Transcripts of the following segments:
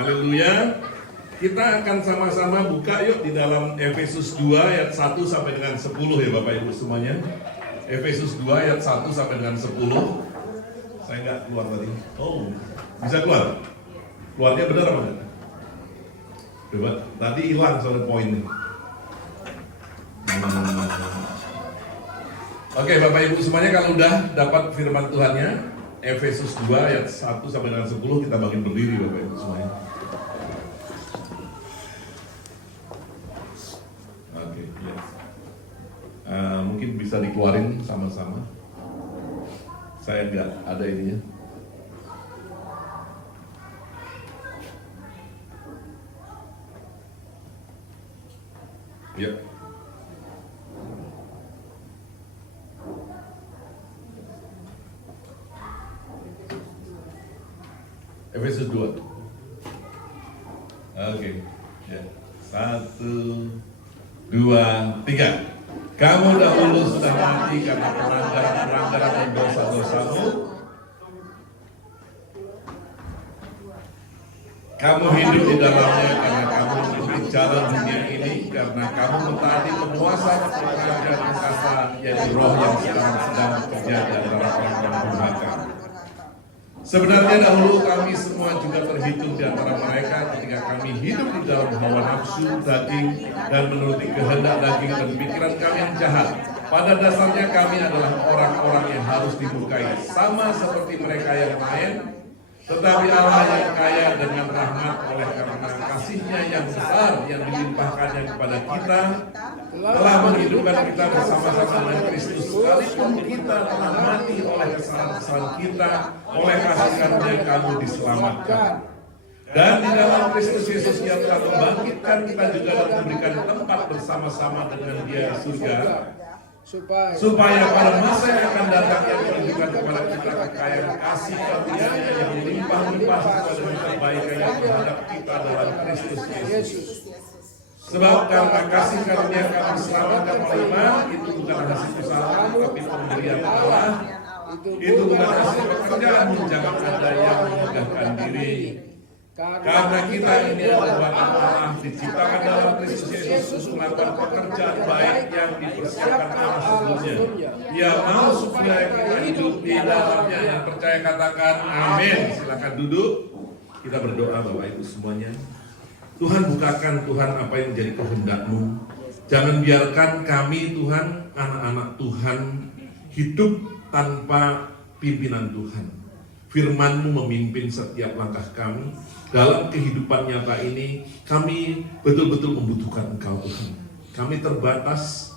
Haleluya. Kita akan sama-sama buka yuk di dalam Efesus 2 ayat 1 sampai dengan 10 ya Bapak Ibu semuanya. Efesus 2 ayat 1 sampai dengan 10. Saya nggak keluar tadi. Oh, bisa keluar? Keluarnya benar apa enggak? Coba, tadi hilang soal poinnya. Oke Bapak Ibu semuanya, kalau udah dapat firman Tuhannya, Efesus 2 ayat 1 sampai dengan 10, kita bagi berdiri Bapak Ibu semuanya. Oke, ya. Mungkin bisa dikeluarin sama-sama. Saya nggak ada ininya. Ya. Efesus 2. Oke. Ya. 1, 2, 3. Kamu dahulu sudah mati karena pelanggaran dan dosa-dosamu. Kamu hidup di dalamnya karena kamu mengikuti jalan dunia ini, karena kamu mentaati penguasa kerajaan angkasa, yaitu roh yang sedang bekerja di antara orang-orang durhaka. Sebenarnya dahulu kami semua juga terhitung di antara mereka ketika kami hidup di dalam hawa nafsu daging dan menuruti kehendak daging dan pikiran kami yang jahat. Pada dasarnya kami adalah orang-orang yang harus dimurkai, sama seperti mereka yang lain. Tetapi Allah yang kaya dengan rahmat oleh karena kasih-Nya yang besar yang dilimpahkannya kepada kita, telah menghidupkan kita bersama-sama dengan Kristus, sekalipun kita telah mati oleh kesalahan-kesalahan kita, oleh kasih karunia kamu diselamatkan. Dan di dalam Kristus Yesus Dia telah membangkitkan kita juga dan memberikan tempat bersama-sama dengan Dia di surga, supaya pada masa yang akan datang Ia menunjukkan kepada kita kekayaan kasih karunia-Nya yang melimpah-limpah sesuai dengan kebaikan-Nya terhadap kita dalam Kristus Yesus. Sebab karena kasih karunia kami diselamatkan oleh iman, itu bukan hasil usaha tapi pemberian Allah. Itu bukan hasil pekerjaanmu, jangan ada yang memegahkan diri. Karena kita ini adalah buatan Allah, diciptakan dalam Kristus Yesus untuk melakukan pekerjaan baik yang dipersiapkan Allah sebelumnya. Dia mau supaya kita hidup di dalamnya. Yang percaya katakan amin. Silakan duduk. Kita berdoa Bapak Ibu semuanya. Tuhan, bukakan Tuhan apa yang menjadi kehendak-Mu. Jangan biarkan kami Tuhan, anak-anak Tuhan, hidup tanpa pimpinan Tuhan. Firman-Mu memimpin setiap langkah kami. Dalam kehidupan nyata ini, kami betul-betul membutuhkan Engkau Tuhan. Kami terbatas,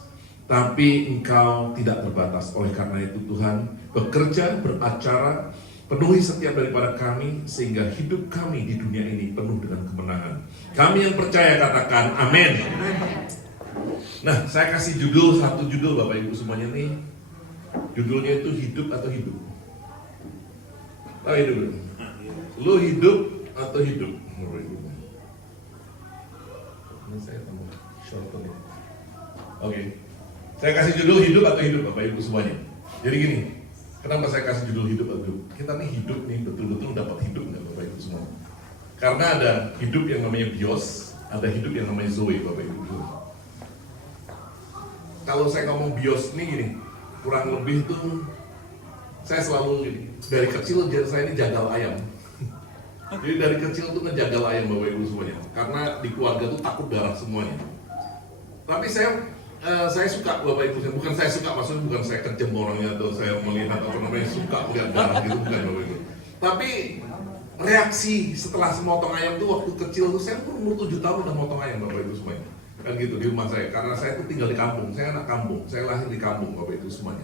tapi Engkau tidak terbatas. Oleh karena itu Tuhan, bekerja, beracara, penuhi setiap daripada kami, sehingga hidup kami di dunia ini penuh dengan kemenangan. Kami yang percaya katakan amin. Nah, saya kasih judul, satu judul Bapak Ibu semuanya nih. Judulnya itu hidup atau hidup. Hidup. Lu hidup atau hidup? Ini saya tambah shorten. Oke. Saya kasih judul hidup atau hidup Bapak Ibu semuanya. Jadi gini, kenapa saya kasih judul hidup atau hidup? Kita nih hidup nih betul-betul dapat hidup nggak Bapak Ibu semua? Karena ada hidup yang namanya bios, ada hidup yang namanya zoe Bapak Ibu. Kalau saya ngomong bios nih gini, kurang lebih tuh saya selalu gini, dari kecil saya ini jagal ayam. Jadi dari kecil tuh ngejagal ayam Bapak Ibu semuanya. Karena di keluarga tuh takut darah semuanya. Tapi saya suka Bapak Ibu, bukan saya suka, maksudnya bukan saya kejam orangnya atau saya melihat apa namanya suka melihat darah gitu, bukan Bapak Ibu. Tapi reaksi setelah memotong ayam tuh waktu kecil tuh, saya umur 7 tahun udah motong ayam Bapak Ibu semuanya. Kan gitu di rumah saya, karena saya tuh tinggal di kampung, saya anak kampung, saya lahir di kampung Bapak Ibu semuanya.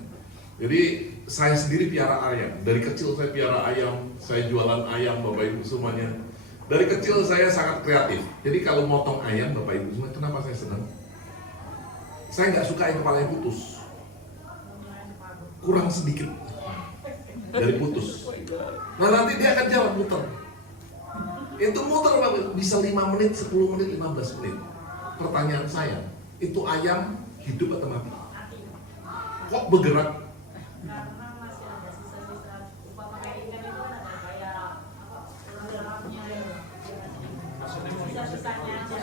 Jadi saya sendiri piara ayam, dari kecil saya piara ayam, saya jualan ayam Bapak Ibu semuanya. Dari kecil saya sangat kreatif, jadi kalau motong ayam Bapak Ibu semuanya, kenapa saya senang? Saya nggak suka yang kepalanya putus, kurang sedikit dari putus. Nah nanti dia akan jalan muter, itu muter bisa 5 menit, 10 menit, 15 menit. Pertanyaan saya, itu ayam hidup atau mati? Kok bergerak? Karena masih ada sisa-sisa upah pakai ikan itu kan ada kayak sisanya aja.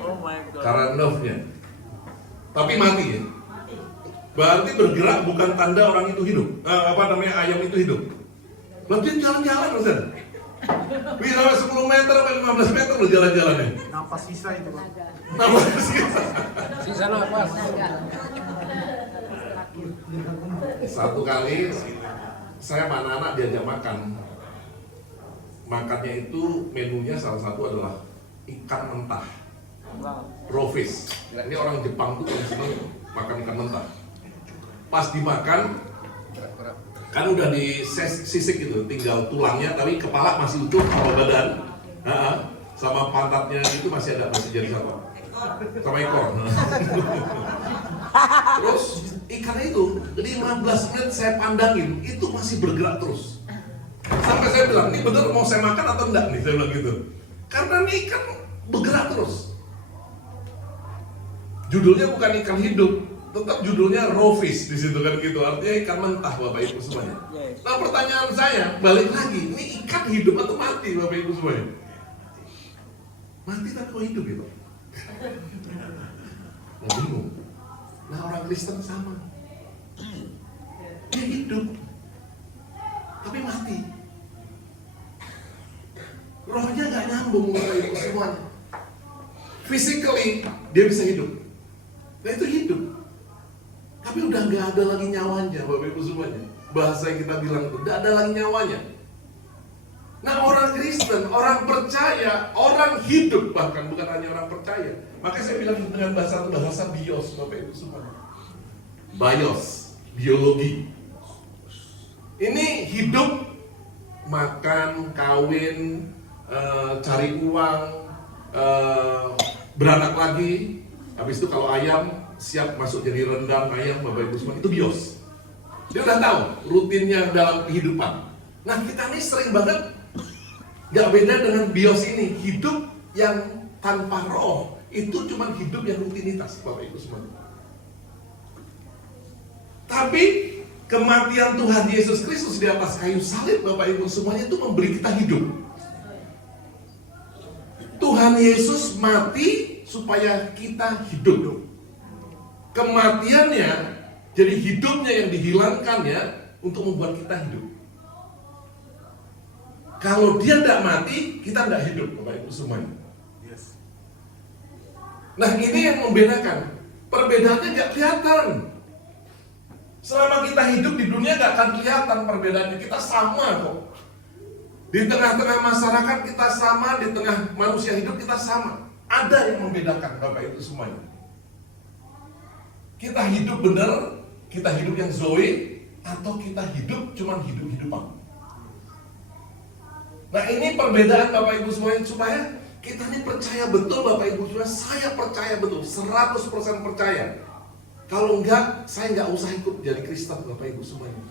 Oh my God. Karena love-nya. Tapi mati ya. Mati. Berarti bergerak bukan tanda orang itu hidup. Ayam itu hidup. Berarti jalan-jalan Ustaz. Bisa sampai 10 meter sampai 15 meter loh jalan-jalannya. Napas sisa itu, Pak. Nama sih. Sisa nafas. Satu kali saya sama anak-anak diajak makan. Makannya itu menunya salah satu adalah ikan mentah, raw fish. Nah, ini orang Jepang tuh yang seneng makan ikan mentah. Pas dimakan, kan udah disisik gitu, tinggal tulangnya, tapi kepala masih utuh sama badan, sama pantatnya itu masih jadi satu, sama ekor. Terus ikan itu 15 menit saya pandangin, itu masih bergerak terus. Sampai saya bilang, ini bener mau saya makan atau enggak nih, saya bilang gitu. Karena ini ikan bergerak terus. Judulnya bukan ikan hidup, tetap judulnya raw fish di situ kan gitu. Artinya ikan mentah Bapak Ibu semuanya. Nah pertanyaan saya balik lagi, ini ikan hidup atau mati Bapak Ibu semuanya? Mati tapi kok hidup gitu? Nah, bingung. Nah orang Kristen sama. Dia hidup, tapi mati. Rohnya nggak nyambung Bapak Ibu semuanya. Physically dia bisa hidup. Nah itu hidup. Tapi udah nggak ada lagi nyawanya Bapak Ibu semuanya. Bahasa yang kita bilang itu nggak ada lagi nyawanya. Nah orang Kristen, orang percaya, orang hidup bahkan bukan hanya orang percaya. Makanya saya bilang dengan bahasa bios Bapak Ibu semuanya. Bios, biologi. Ini hidup, makan, kawin, cari uang, beranak lagi. Habis itu kalau ayam siap masuk jadi rendang ayam Bapak Ibu semua, itu bios. Dia udah tahu rutinnya dalam kehidupan. Nah kita ini sering banget gak beda dengan bios ini. Hidup yang tanpa roh itu cuma hidup yang rutinitas Bapak Ibu semua. Tapi kematian Tuhan Yesus Kristus di atas kayu salib Bapak Ibu semuanya itu memberi kita hidup. Tuhan Yesus mati supaya kita hidup. Kematiannya jadi hidupnya yang dihilangkannya untuk membuat kita hidup. Kalau dia tidak mati, kita tidak hidup Bapak Ibu semuanya. Nah ini yang membedakan. Perbedaannya nggak kelihatan. Selama kita hidup di dunia nggak akan kelihatan perbedaannya. Kita sama kok. Di tengah-tengah masyarakat kita sama, di tengah manusia hidup kita sama. Ada yang membedakan Bapak Ibu semuanya. Kita hidup benar, kita hidup yang zoe, atau kita hidup cuman hidup-hidupan. Nah ini perbedaan Bapak Ibu semuanya supaya kita ini percaya betul Bapak Ibu semuanya. Saya percaya betul, 100% percaya. Kalau enggak, saya enggak usah ikut jadi Kristen Bapak Ibu semuanya.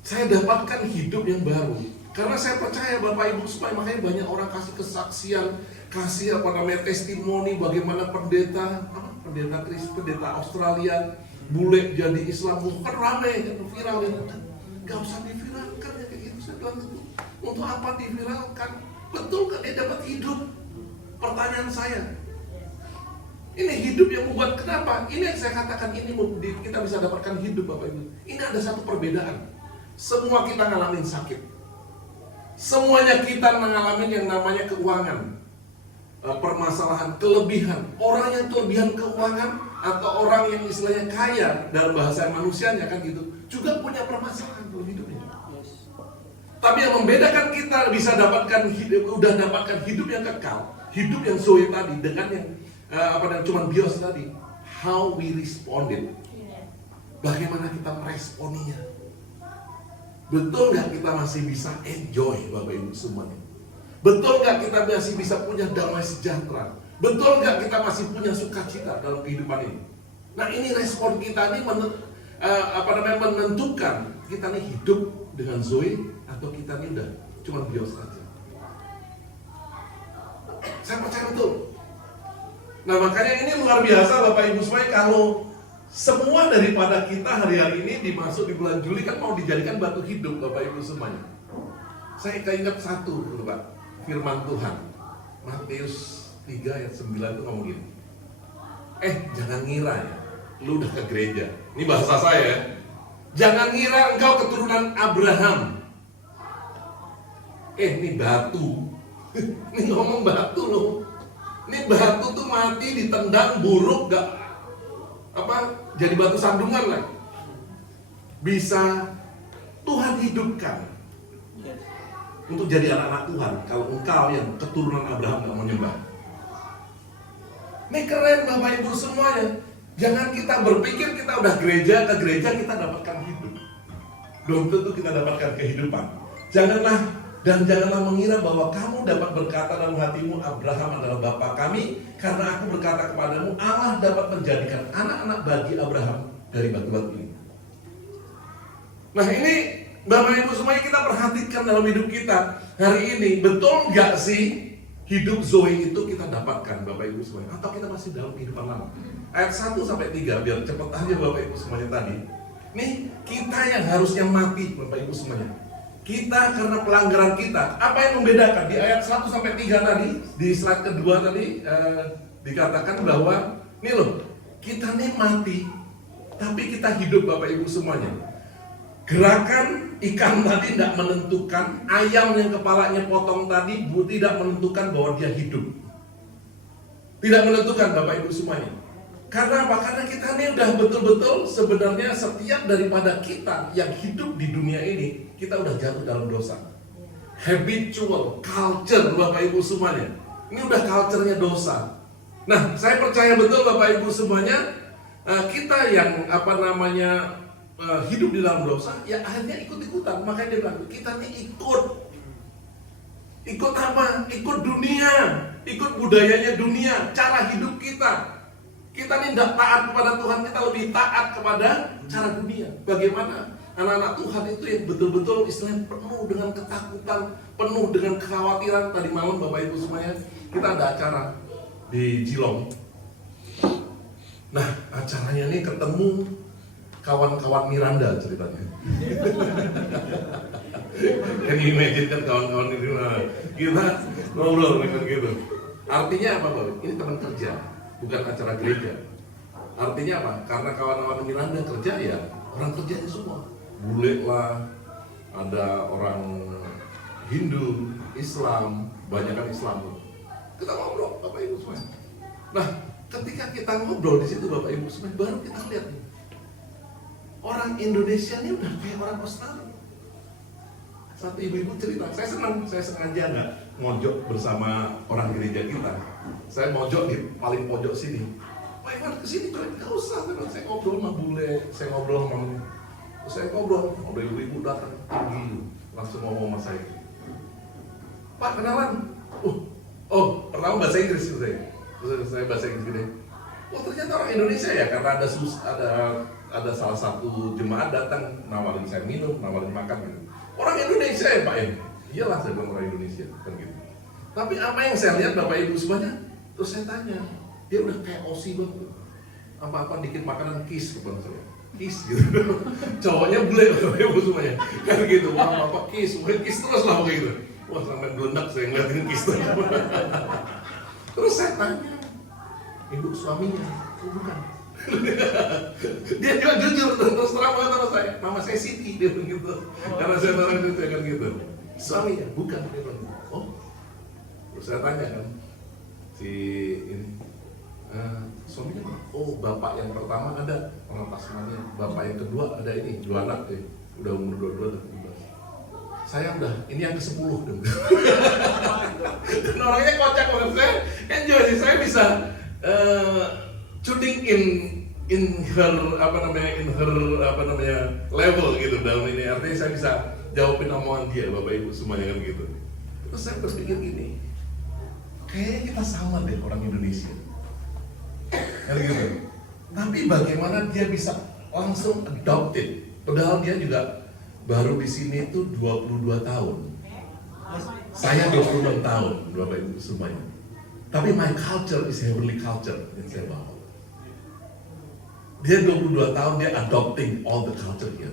Saya dapatkan hidup yang baru. Karena saya percaya Bapak Ibu supaya makanya banyak orang kasih kesaksian, kasih testimoni bagaimana pendeta Kristen, pendeta Australia, bule jadi Islam, kan ramai, kan viral itu. Gak usah diviralkan ya kayak gitu, saya bilang itu. Untuk apa diviralkan? Betul kan dia dapat hidup? Pertanyaan saya. Ini hidup yang membuat kenapa? Ini yang saya katakan ini kita bisa dapatkan hidup Bapak Ibu. Ini ada satu perbedaan. Semua kita ngalamin sakit. Semuanya kita mengalami yang namanya keuangan, permasalahan, kelebihan. Orang yang kelebihan keuangan atau orang yang istilahnya kaya dalam bahasa manusianya kan gitu, juga punya permasalahan dalam hidupnya. Tapi yang membedakan kita bisa dapatkan hidup yang kekal, hidup yang zoe tadi dengan yang cuman bios tadi, how we responded. Bagaimana kita meresponinya. Betul nggak kita masih bisa enjoy Bapak Ibu semuanya? Betul nggak kita masih bisa punya damai sejahtera? Betul nggak kita masih punya sukacita dalam kehidupan ini? Nah ini respon kita ini menentukan kita ini hidup dengan zoe atau kita ini udah cuma bios aja. Saya percaya betul. Nah makanya ini luar biasa Bapak Ibu semuanya. Kalau semua daripada kita hari-hari ini dimasuk di bulan Juli kan mau dijadikan batu hidup Bapak Ibu semuanya. Saya ingat satu dulu Pak, firman Tuhan. Matius 3 ayat 9 itu ngomong gini. Jangan ngira ya, lu udah ke gereja. Ini bahasa saya ya. Jangan ngira engkau keturunan Abraham. Ini batu. Ini ngomong batu loh. Ini batu tuh mati ditendang buruk gak jadi batu sandungan lah. Bisa Tuhan hidupkan untuk jadi anak-anak Tuhan kalau engkau yang keturunan Abraham gak mau nyembah. Ini keren Bapak Ibu semuanya. Jangan kita berpikir kita udah ke gereja kita dapatkan hidup. Belum tentu kita dapatkan kehidupan. Janganlah mengira bahwa kamu dapat berkata dalam hatimu, Abraham adalah bapa kami, karena aku berkata kepadamu, Allah dapat menjadikan anak-anak bagi Abraham dari batu-batu ini. Nah ini Bapak Ibu semuanya, kita perhatikan dalam hidup kita hari ini, betul gak sih hidup Zoe itu kita dapatkan Bapak Ibu semuanya? Atau kita masih dalam kehidupan lama? Ayat 1-3, biar cepet aja Bapak Ibu semuanya tadi. Nih kita yang harusnya mati Bapak Ibu semuanya. Kita karena pelanggaran kita. Apa yang membedakan? Di ayat 1-3 tadi, di slide kedua tadi dikatakan bahwa nih loh, kita nih mati, tapi kita hidup Bapak Ibu semuanya. Gerakan ikan tadi tidak menentukan, ayam yang kepalanya potong tadi tidak menentukan bahwa dia hidup. Tidak menentukan Bapak Ibu semuanya. Karena apa? Karena kita ini udah betul-betul sebenarnya setiap daripada kita yang hidup di dunia ini, kita udah jatuh dalam dosa. Habitual, culture Bapak Ibu semuanya. Ini udah culture-nya dosa. Nah, saya percaya betul Bapak Ibu semuanya, kita yang hidup di dalam dosa, ya akhirnya ikut-ikutan. Makanya dia bilang, kita ini ikut apa? Ikut dunia, ikut budayanya dunia, cara hidup kita. Kita ini tidak taat kepada Tuhan, kita lebih taat kepada cara dunia. Bagaimana anak-anak Tuhan itu yang betul-betul istilahnya penuh dengan ketakutan, penuh dengan kekhawatiran. Tadi malam Bapak Ibu semuanya, kita ada acara di Jilong. Nah, acaranya ini ketemu kawan-kawan Miranda ceritanya. Kan imagine kan kawan-kawan Miranda. Kita ngobrol dengan gitu. Artinya apa Bapak? Ini teman kerja, bukan acara gereja. Artinya apa? Karena kawan-kawan Miranda kerja ya orang kerjanya semua. Bule lah, ada orang Hindu, Islam, banyak kan Islam. Kita ngobrol Bapak Ibu semuanya. Nah, ketika kita ngobrol di situ Bapak Ibu semuanya, baru kita lihat nih, orang Indonesia ini udah kayak orang Australia. Satu ibu-ibu cerita, saya sengaja nggak mojok bersama orang gereja kita. Saya mojok di paling pojok sini. Pak Iwan kesini coy, nggak usah. Saya ngobrol sama bule, saya ngobrol ibu-ibu datang tinggi, langsung ngomong sama saya. Pak kenalan, pertama bahasa Inggris saya. Terus saya bahasa Inggris gini. Ternyata orang Indonesia ya, karena ada salah satu jemaat datang nawarin saya minum, nawarin makan gitu. Orang Indonesia ya Pak ya? Iyalah saya bilang orang Indonesia kan gitu. Tapi apa yang saya lihat Bapak Ibu semuanya, terus saya tanya, dia udah kayak Aussie banget. Apa-apa dikit makanan kiss kepada saya. Kiss gitu. Cowoknya bule Bapak Ibu semuanya. Kan gitu, apa kiss, mungkin kiss terus lah gitu. Wah sampai gelendak saya ngeliatin kiss terus. Terus saya tanya, ibu suaminya, bukan. Dia juga jujur, terus terang banget sama saya. Nama saya Siti, dia begitu. Karena saya orang Indonesia kan gitu. Suaminya, bukan. Dia bilang, terus saya tanya kan, si ini, suaminya, bapak yang pertama ada orang Tasmania, bapak yang kedua ada ini, 2 anak deh, udah umur 22 dan 17. Saya udah, ini yang ke-10 dong. Dan orangnya kocak banget, saya enjoy sih, saya bisa tuning in her level gitu dalam ini, artinya saya bisa jawabin omongan dia Bapak Ibu semuanya kan gitu. Terus saya berpikir gini, kayaknya kita sama deh orang Indonesia kan gitu. Tapi bagaimana dia bisa langsung adopted, padahal dia juga baru di sini itu 22 tahun. Saya 26 tahun Bapak Ibu semuanya. Tapi my culture is heavenly culture yang saya bawa. Dia 22 tahun, dia adopting all the culture here.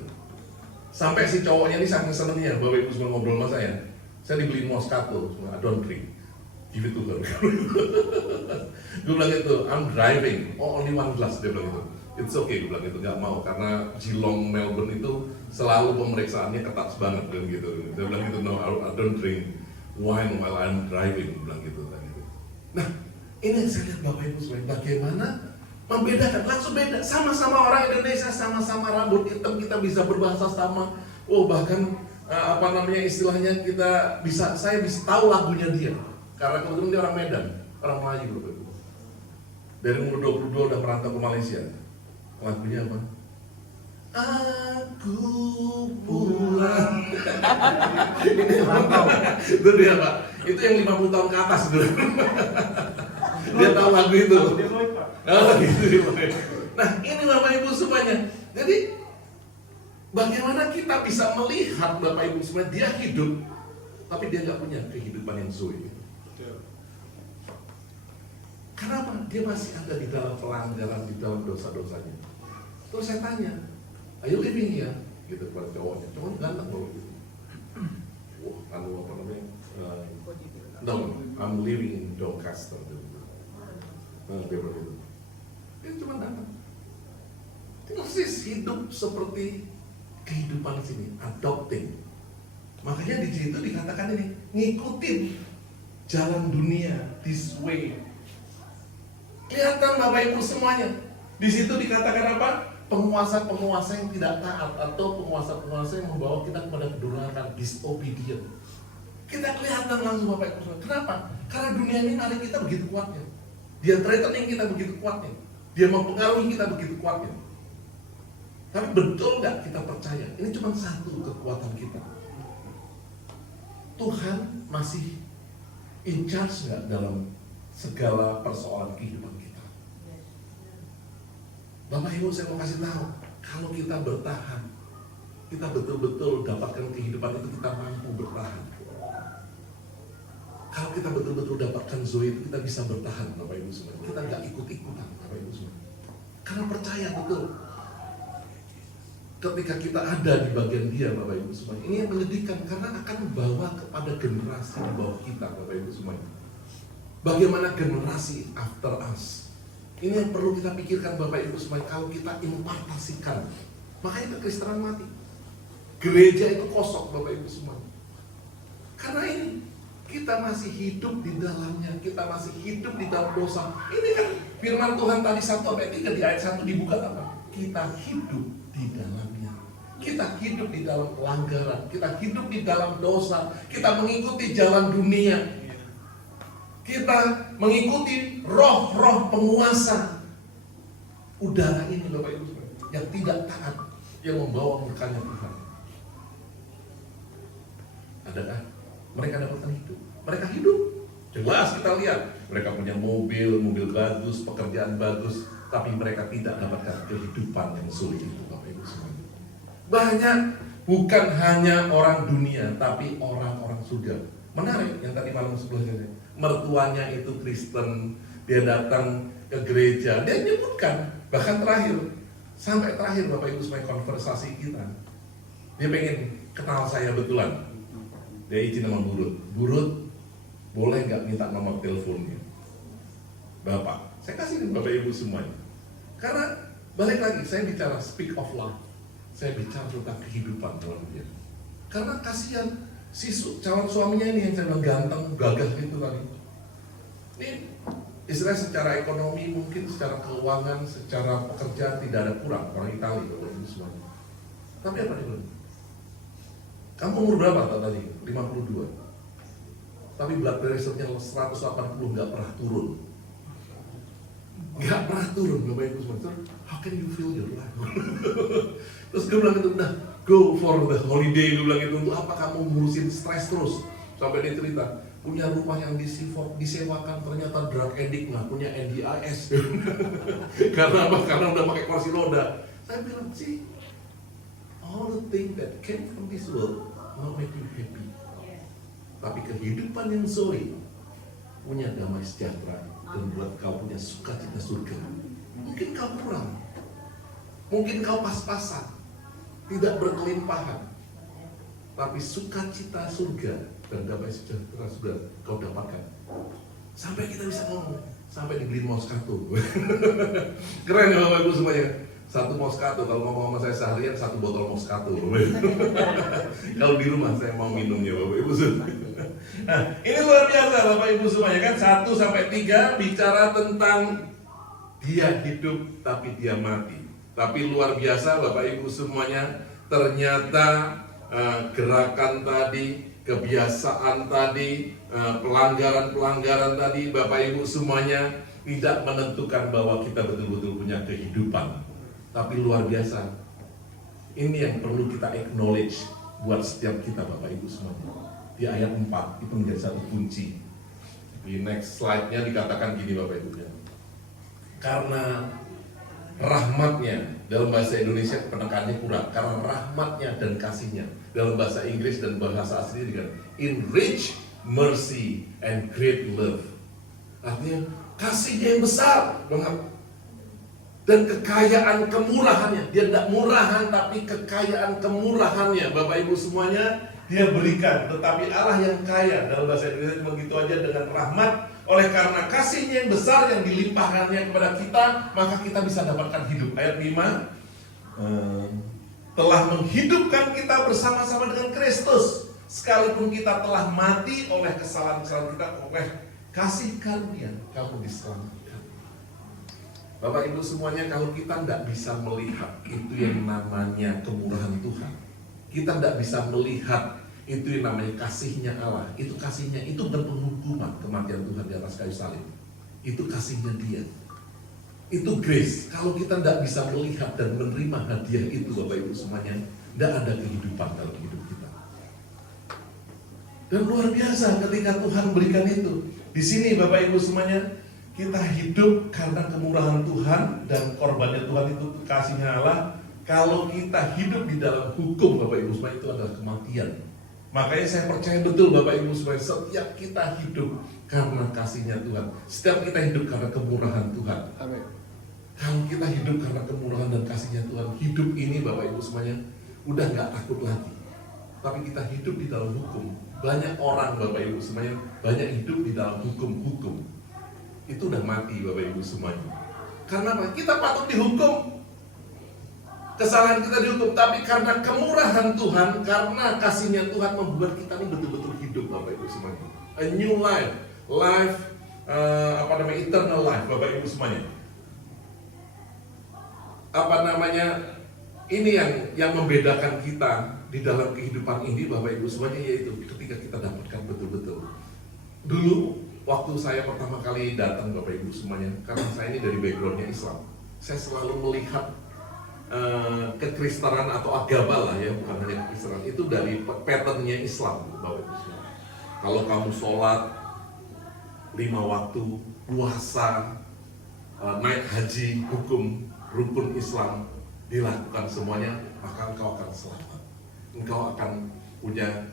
Sampai si cowoknya ini saking senengnya, Bapak Ibu semua ngobrol sama saya. Saya dibeliin Moscato, I don't drink. Give it to her. Gue bilang gitu, I'm driving. Oh, only one glass, dia bilang gitu. It's okay, gue bilang gitu, gak mau. Karena Geelong, Melbourne itu selalu pemeriksaannya ketat banget dan gitu. Dia bilang gitu, no, I don't drink wine while I'm driving, bilang gitu. Nah, ini yang saya lihat Bapak Ibu sekalian, bagaimana membedakan, langsung beda. Sama-sama orang Indonesia, sama-sama rambut hitam, kita bisa berbahasa sama. Oh, bahkan istilahnya saya bisa tahu lagunya dia. Karena kebetulan dia orang Medan, orang Melayu Bapak Ibu. Dari umur 22 udah merantau ke Malaysia. Lagunya apa? Aku pulang. Ini merantau. Itu dia Pak. Itu yang 50 tahun ke atas dulu. Dia tahu lagu itu. Oh, gitu. Nah, ini Bapak Ibu semuanya. Jadi bagaimana kita bisa melihat Bapak Ibu semuanya dia hidup, tapi dia nggak punya kehidupan yang zoe. Kenapa? Dia masih ada di dalam pelanggaran, di dalam dosa-dosanya. Terus saya tanya, are you living here? Gitu kepada cowoknya. Cowoknya ganteng loh. Wah, apa namanya? No, I'm living in Doncaster. Dia begitu. Dia cuma datang. Persis hidup seperti kehidupan di sini, adopting. Makanya di situ dikatakan ini, ngikutin jalan dunia, this way. Kelihatan Bapak Ibu semuanya. Di situ dikatakan apa? Penguasa-penguasa yang tidak taat atau penguasa-penguasa yang membawa kita kepada kedurhakaan, disobedient. Kita kelihatan langsung Bapak Ibu. Kenapa? Karena dunia ini narik kita begitu kuatnya. Dia threatening kita begitu kuatnya. Dia mempengaruhi kita begitu kuatnya. Tapi betul nggak kita percaya? Ini cuma satu kekuatan kita. Tuhan masih in charge nggak dalam segala persoalan kehidupan kita? Bapak Ibu, saya mau kasih tahu, kalau kita bertahan, kita betul-betul dapatkan kehidupan itu, kita mampu bertahan. Kalau kita betul-betul dapatkan zoe itu, kita bisa bertahan, Bapak Ibu semua. Kita nggak ikut-ikutan, Bapak Ibu semua. Karena percaya betul, ketika kita ada di bagian dia, Bapak Ibu semua, ini yang menyedihkan karena akan membawa kepada generasi di bawah kita, Bapak Ibu semua. Bagaimana generasi after us? Ini yang perlu kita pikirkan Bapak Ibu semua. Kalau kita impartasikan, makanya kekristenan mati. Gereja itu kosong Bapak Ibu semua. Karena ini kita masih hidup di dalamnya, kita masih hidup di dalam dosa. Ini kan firman Tuhan tadi 1-3 di ayat 1 dibuka apa? Kita hidup di dalamnya. Kita hidup di dalam pelanggaran, kita hidup di dalam dosa, kita mengikuti jalan dunia. Kita mengikuti roh-roh penguasa udara ini Bapak Ibu yang tidak taat, yang membawa murkanya Tuhan. Adakah mereka dapatkan hidup? Mereka hidup. Jelas kita lihat, mereka punya mobil bagus, pekerjaan bagus, tapi mereka tidak dapatkan kehidupan yang sulit itu Bapak Ibu semua. Banyak, bukan hanya orang dunia, tapi orang-orang surga. Menarik yang tadi malam sebelumnya. Mertuanya itu Kristen, dia datang ke gereja, dia nyebutkan, bahkan sampai terakhir Bapak Ibu supaya konversasi kita, dia pengen kenal saya betulan. Dia izin sama Burut, boleh nggak minta nomor teleponnya? Bapak, saya kasih Bapak Ibu semuanya. Karena balik lagi, saya bicara speak of love, saya bicara tentang kehidupan dalam dia. Karena kasihan si calon suaminya ini yang saya bilang ganteng, gagah itu tadi. Ini istilah secara ekonomi, mungkin secara keuangan, secara pekerjaan tidak ada kurang. Orang Itali kalau ini semuanya. Tapi apa dia bilang? Kamu umur berapa tadi? 52. Tapi blood pressure-nya 180 nggak pernah turun. Nggak pernah turun, Bapak Ibu semua. How can you feel your life? Terus dia bilang itu, nah, go for the holiday, dia bilang itu, untuk apa kamu ngurusin stres terus? Sampai dia cerita, punya rumah yang disewakan ternyata drug addict, nggak punya NDIS. Karena apa? Karena udah pakai kursi roda. Saya bilang sih, all the things that came from this world will make you happy. Tapi kehidupan yang zoe punya damai sejahtera dan buat kau punya sukacita surga. Mungkin kau kurang, mungkin kau pas-pasan, tidak berkelimpahan, tapi sukacita surga dan damai sejahtera sudah kau dapatkan. Sampai kita bisa ngomong, sampai dibeliin Moscato. Keren ya Bapak Ibu semuanya. Satu Moscato, kalau ngomong sama saya seharian 1 botol Moscato. Kalau di rumah saya mau minumnya Bapak Ibu. Nah, ini luar biasa Bapak Ibu semuanya kan 1 sampai 3 bicara tentang dia hidup tapi dia mati. Tapi luar biasa Bapak Ibu semuanya, ternyata gerakan tadi, kebiasaan tadi, pelanggaran-pelanggaran tadi Bapak Ibu semuanya tidak menentukan bahwa kita betul-betul punya kehidupan. Tapi luar biasa, ini yang perlu kita acknowledge buat setiap kita Bapak Ibu semuanya. Di ayat 4 itu menjadi satu kunci. Di next slide-nya dikatakan gini Bapak Ibu ya. Karena rahmatnya, dalam bahasa Indonesia penekanannya kurang, karena rahmatnya dan kasihnya. Dalam bahasa Inggris dan bahasa asli dengan in rich mercy and great love. Artinya kasihnya yang besar banget. Dan kekayaan kemurahannya, dia tidak murahan tapi kekayaan kemurahannya Bapak Ibu semuanya dia berikan. Tetapi Allah yang kaya, dalam bahasa Indonesia cuma gitu aja, dengan rahmat, oleh karena kasihnya yang besar yang dilimpahkannya kepada kita, maka kita bisa dapatkan hidup. Ayat 5, telah menghidupkan kita bersama-sama dengan Kristus, sekalipun kita telah mati oleh kesalahan-kesalahan kita, oleh kasih karunia kamu diselamatkan. Bapak Ibu semuanya, kalau kita tidak bisa melihat itu yang namanya kemurahan Tuhan, kita tidak bisa melihat itu yang namanya kasihnya Allah, itu kasihnya, itu bukan penghukuman kematian Tuhan di atas kayu salib, itu kasihnya dia, itu grace. Kalau kita tidak bisa melihat dan menerima hadiah itu Bapak Ibu semuanya, tidak ada kehidupan dalam hidup kita. Dan luar biasa ketika Tuhan berikan itu. Di sini Bapak Ibu semuanya, kita hidup karena kemurahan Tuhan dan korbannya Tuhan, itu kasihnya Allah. Kalau kita hidup di dalam hukum Bapak Ibu semuanya, itu adalah kematian. Makanya saya percaya betul Bapak Ibu semuanya, setiap kita hidup karena kasihnya Tuhan, setiap kita hidup karena kemurahan Tuhan. Amin. Kalau kita hidup karena kemurahan dan kasihnya Tuhan, hidup ini Bapak Ibu semuanya udah gak takut lagi. Tapi kita hidup di dalam hukum. Banyak orang Bapak Ibu semuanya banyak hidup di dalam hukum-hukum. Itu udah mati Bapak Ibu semuanya. Karena apa? Kita patut dihukum. Kesalahan kita dihukum, tapi karena kemurahan Tuhan, karena kasihnya Tuhan membuat kita ini betul-betul hidup Bapak Ibu semuanya. A new life, eternal life Bapak Ibu semuanya. Ini yang membedakan kita di dalam kehidupan ini Bapak Ibu semuanya, yaitu ketika kita dapatkan betul-betul. Dulu waktu saya pertama kali datang Bapak Ibu semuanya, karena saya ini dari backgroundnya Islam, saya selalu melihat kekristenan atau agama lah ya, bukan hanya kekristenan, itu dari patternnya Islam Bapak Ibu semuanya. Kalau kamu sholat 5 waktu, puasa, naik haji, hukum, rukun Islam dilakukan semuanya, maka engkau akan selamat. Engkau akan punya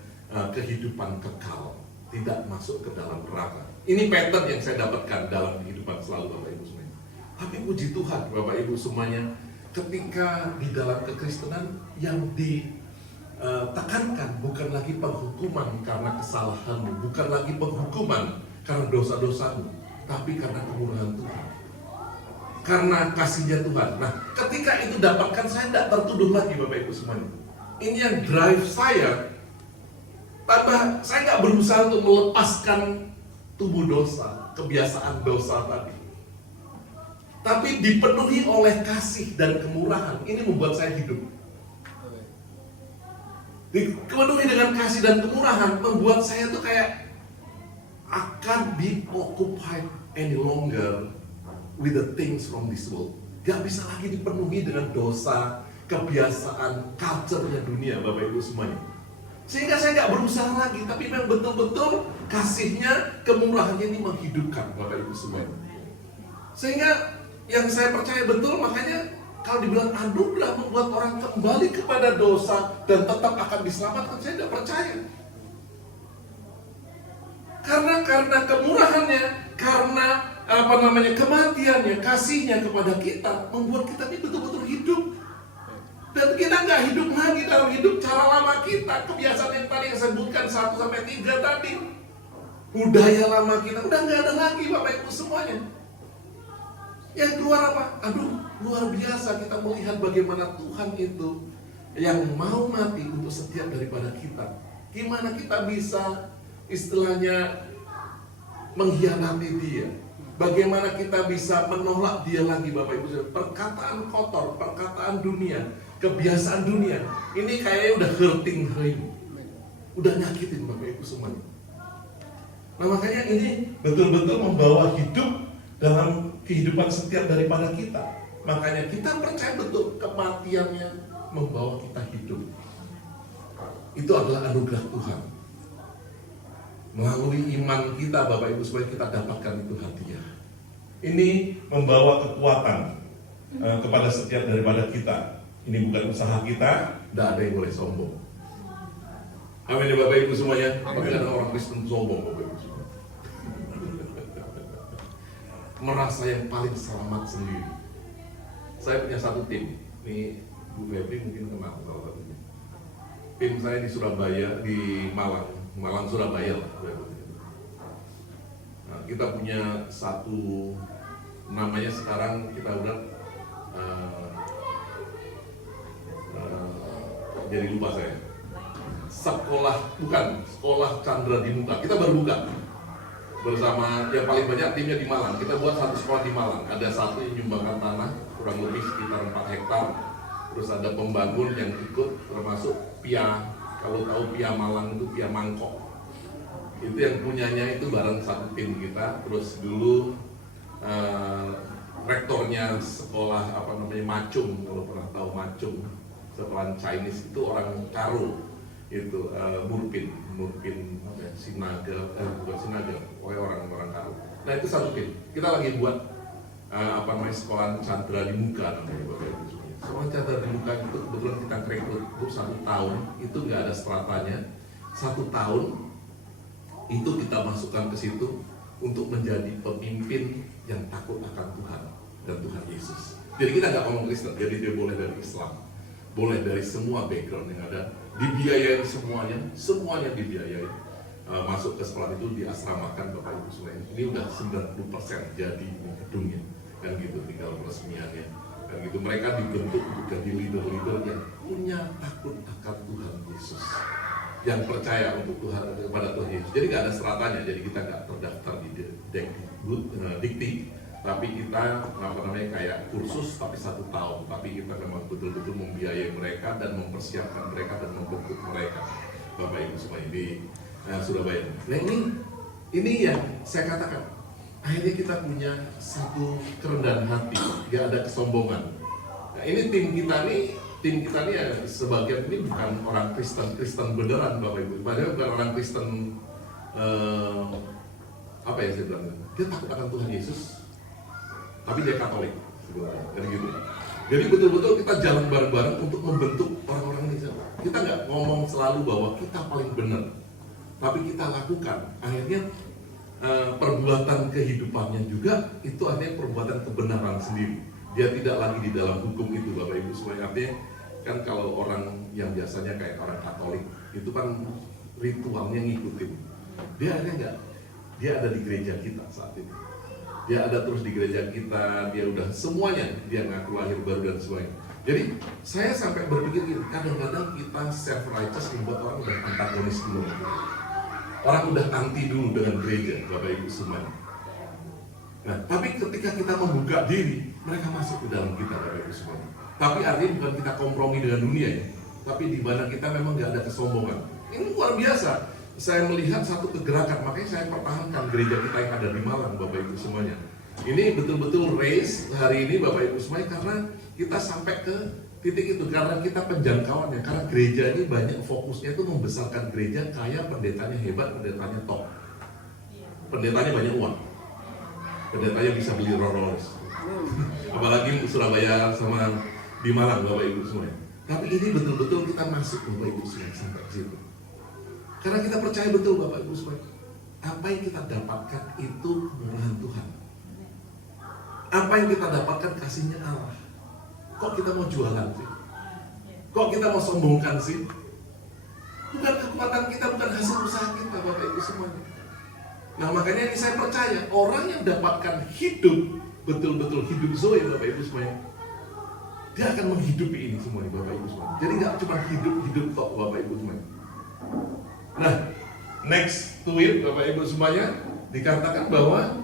kehidupan kekal, tidak masuk ke dalam neraka. Ini pattern yang saya dapatkan dalam kehidupan selalu Bapak Ibu semuanya. Tapi puji Tuhan Bapak Ibu semuanya, ketika di dalam kekristenan yang ditekankan bukan lagi penghukuman karena kesalahanmu, bukan lagi penghukuman karena dosa-dosamu, tapi karena kemurahan Tuhan, karena kasihnya Tuhan. Nah, ketika itu dapatkan, saya tidak tertuduh lagi Bapak Ibu semuanya. Ini yang drive saya. Tambah saya nggak berusaha untuk melepaskan tubuh dosa, kebiasaan dosa tadi, tapi dipenuhi oleh kasih dan kemurahan. Ini membuat saya hidup. Dipenuhi dengan kasih dan kemurahan membuat saya tuh kayak akan be occupied any longer with the things from this world. Gak bisa lagi dipenuhi dengan dosa, kebiasaan, culture-nya dunia Bapak Ibu semuanya. Sehingga saya gak berusaha lagi, tapi memang betul-betul kasihnya, kemurahannya ini menghidupkan Bapak Ibu semuanya. Sehingga yang saya percaya betul, makanya kalau dibilang anugerah membuat orang kembali kepada dosa dan tetap akan diselamatkan, saya tidak percaya. Karena kemurahannya, karena kematiannya, kasihnya kepada kita membuat kita ini betul-betul hidup. Dan Dan kita nggak hidup lagi dalam hidup cara lama kita. Kebiasaan yang tadi yang saya sebutkan 1-3 tadi. Budaya lama kita udah nggak ada lagi Bapak Ibu semuanya. Yang keluar apa? Aduh, luar biasa kita melihat bagaimana Tuhan itu yang mau mati untuk setiap daripada kita. Gimana kita bisa istilahnya mengkhianati dia? Bagaimana kita bisa menolak dia lagi Bapak Ibu? Perkataan kotor, perkataan dunia, kebiasaan dunia. Ini kayaknya udah hurting ini. Udah nyakitin Bapak Ibu semuanya. Nah makanya ini betul-betul membawa hidup dalam kehidupan setiap daripada kita. Makanya kita percaya betul kematiannya membawa kita hidup. Itu adalah anugerah Tuhan. Melalui iman kita Bapak Ibu supaya kita dapatkan itu hadiah. Ini membawa kekuatan kepada setiap daripada kita. Ini bukan usaha kita, tidak ada yang boleh sombong. Amin ya Bapak Ibu semuanya. Tapi ada orang Kristen sombong Bapak Ibu semua. Merasa yang paling selamat sendiri. Saya punya satu tim. Ini Bu Febri mungkin kenal salah satunya. Tim saya di Surabaya, di Malang Surabaya lah. Nah, kita punya satu namanya sekarang kita udah jadi lupa saya. Sekolah Chandra di Muka. Kita baru buka bersama yang paling banyak timnya di Malang. Kita buat satu sekolah di Malang. Ada satu yang nyumbangkan tanah kurang lebih sekitar 4 hektar. Terus ada pembangun yang ikut termasuk Pia. Kalau tahu Pia Malang itu Pia Mangkok. Itu yang punyanya itu bareng satu tim kita. Terus dulu rektornya sekolah Macung, kalau pernah tahu Macung, sekolah Chinese itu orang Karo, itu Murpin Sinaga, bukan Sinaga, orang Karo. Nah itu satu tim. Kita lagi buat sekolah Chandra di Muka namanya Bapak Ibu. Sekolah Chandra di Muka itu kebetulan kita rekrut untuk 1 tahun, itu nggak ada stratanya. 1 tahun itu kita masukkan ke situ untuk menjadi pemimpin yang takut akan Tuhan dan Tuhan Yesus. Jadi kita nggak ngomong Kristen, jadi dia boleh dari Islam, boleh dari semua background yang ada, dibiayai semuanya dibiayai. Masuk ke sekolah itu diasramakan Bapak Ibu semuanya. Ini udah 90% jadi gedungnya, kan gitu, tinggal peresmiannya, kan gitu. Mereka dibentuk jadi leader-leader yang punya takut akan Tuhan Yesus, yang percaya untuk Tuhan kepada Tuhan Yesus. Jadi nggak ada stratanya, jadi kita nggak terdaftar di Dikti, tapi kita kayak kursus tapi 1 tahun. Tapi kita memang betul-betul membiayai mereka dan mempersiapkan mereka dan membentuk mereka, Bapak Ibu semua di Surabaya. Nah ini yang saya katakan, akhirnya kita punya satu kerendahan hati, nggak ada kesombongan. Nah ini tim kita nih ya, sebagian ini bukan orang Kristen beneran Bapak Ibu. Padahal bukan orang Kristen saya bilang, dia takut akan Tuhan Yesus, tapi dia Katolik, jadi gitu. Jadi betul-betul kita jalan bareng-bareng untuk membentuk orang-orang ini. Kita nggak ngomong selalu bahwa kita paling benar, tapi kita lakukan. Akhirnya perbuatan kehidupannya juga itu artinya perbuatan kebenaran sendiri. Dia tidak lagi di dalam hukum itu Bapak Ibu semuanya. Artinya kan kalau orang yang biasanya kayak orang Katolik itu kan ritualnya ngikutin. Dia akhirnya enggak. Dia ada di gereja kita saat ini. Dia ada terus di gereja kita, dia udah semuanya, dia ngaku lahir baru dan semuanya. Jadi saya sampai berpikir gini, kadang-kadang kita self-righteous membuat orang udah antagonis dulu. Orang udah anti dulu dengan gereja, Bapak Ibu semuanya. Nah, tapi ketika kita membuka diri, mereka masuk ke dalam kita, Bapak Ibu semuanya. Tapi artinya bukan kita kompromi dengan dunia ya, tapi di mana kita memang nggak ada kesombongan. Ini luar biasa. Saya melihat satu kegerakan, makanya saya pertahankan gereja kita yang ada di Malang, Bapak Ibu semuanya. Ini betul-betul race hari ini Bapak Ibu semuanya, karena kita sampai ke titik itu, karena kita penjangkauannya, karena gereja ini banyak fokusnya itu membesarkan gereja, kaya pendetanya hebat, pendetanya top, pendetanya banyak uang, pendetanya bisa beli Rolls Royce, apalagi Surabaya sama di Malang Bapak Ibu semuanya. Tapi ini betul-betul kita masuk Bapak Ibu semuanya sampai ke situ. Karena kita percaya betul Bapak Ibu semuanya, apa yang kita dapatkan itu kemurahan Tuhan. Apa yang kita dapatkan kasihnya Allah. Kok kita mau jualan sih? Kok kita mau sombongkan sih? Bukan kekuatan kita, bukan hasil usaha kita, Bapak Ibu semuanya. Nah makanya ini saya percaya, orang yang dapatkan hidup, betul-betul hidup Zoe, Bapak Ibu semuanya, dia akan menghidupi ini semuanya, Bapak Ibu semuanya. Jadi nggak cuma hidup tok, Bapak Ibu semuanya. Nah, next to it, Bapak Ibu semuanya, dikatakan bahwa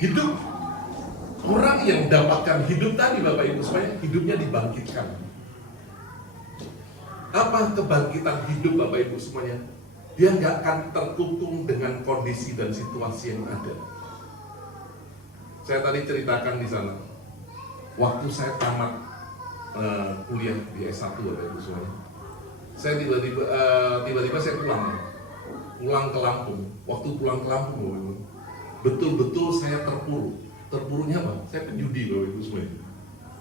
hidup orang yang dapatkan hidup tadi, Bapak Ibu semuanya, hidupnya dibangkitkan. Apa kebangkitan hidup, Bapak Ibu semuanya? Dia nggak akan terkungkung dengan kondisi dan situasi yang ada. Saya tadi ceritakan di sana, waktu saya tamat kuliah di S1, Bapak Ibu semuanya, saya tiba-tiba saya pulang ke Lampung. Waktu pulang ke Lampung, Bapak Ibu, betul-betul saya terpuruk. Terpuruknya apa? Saya penjudi, Bapak Ibu semuanya.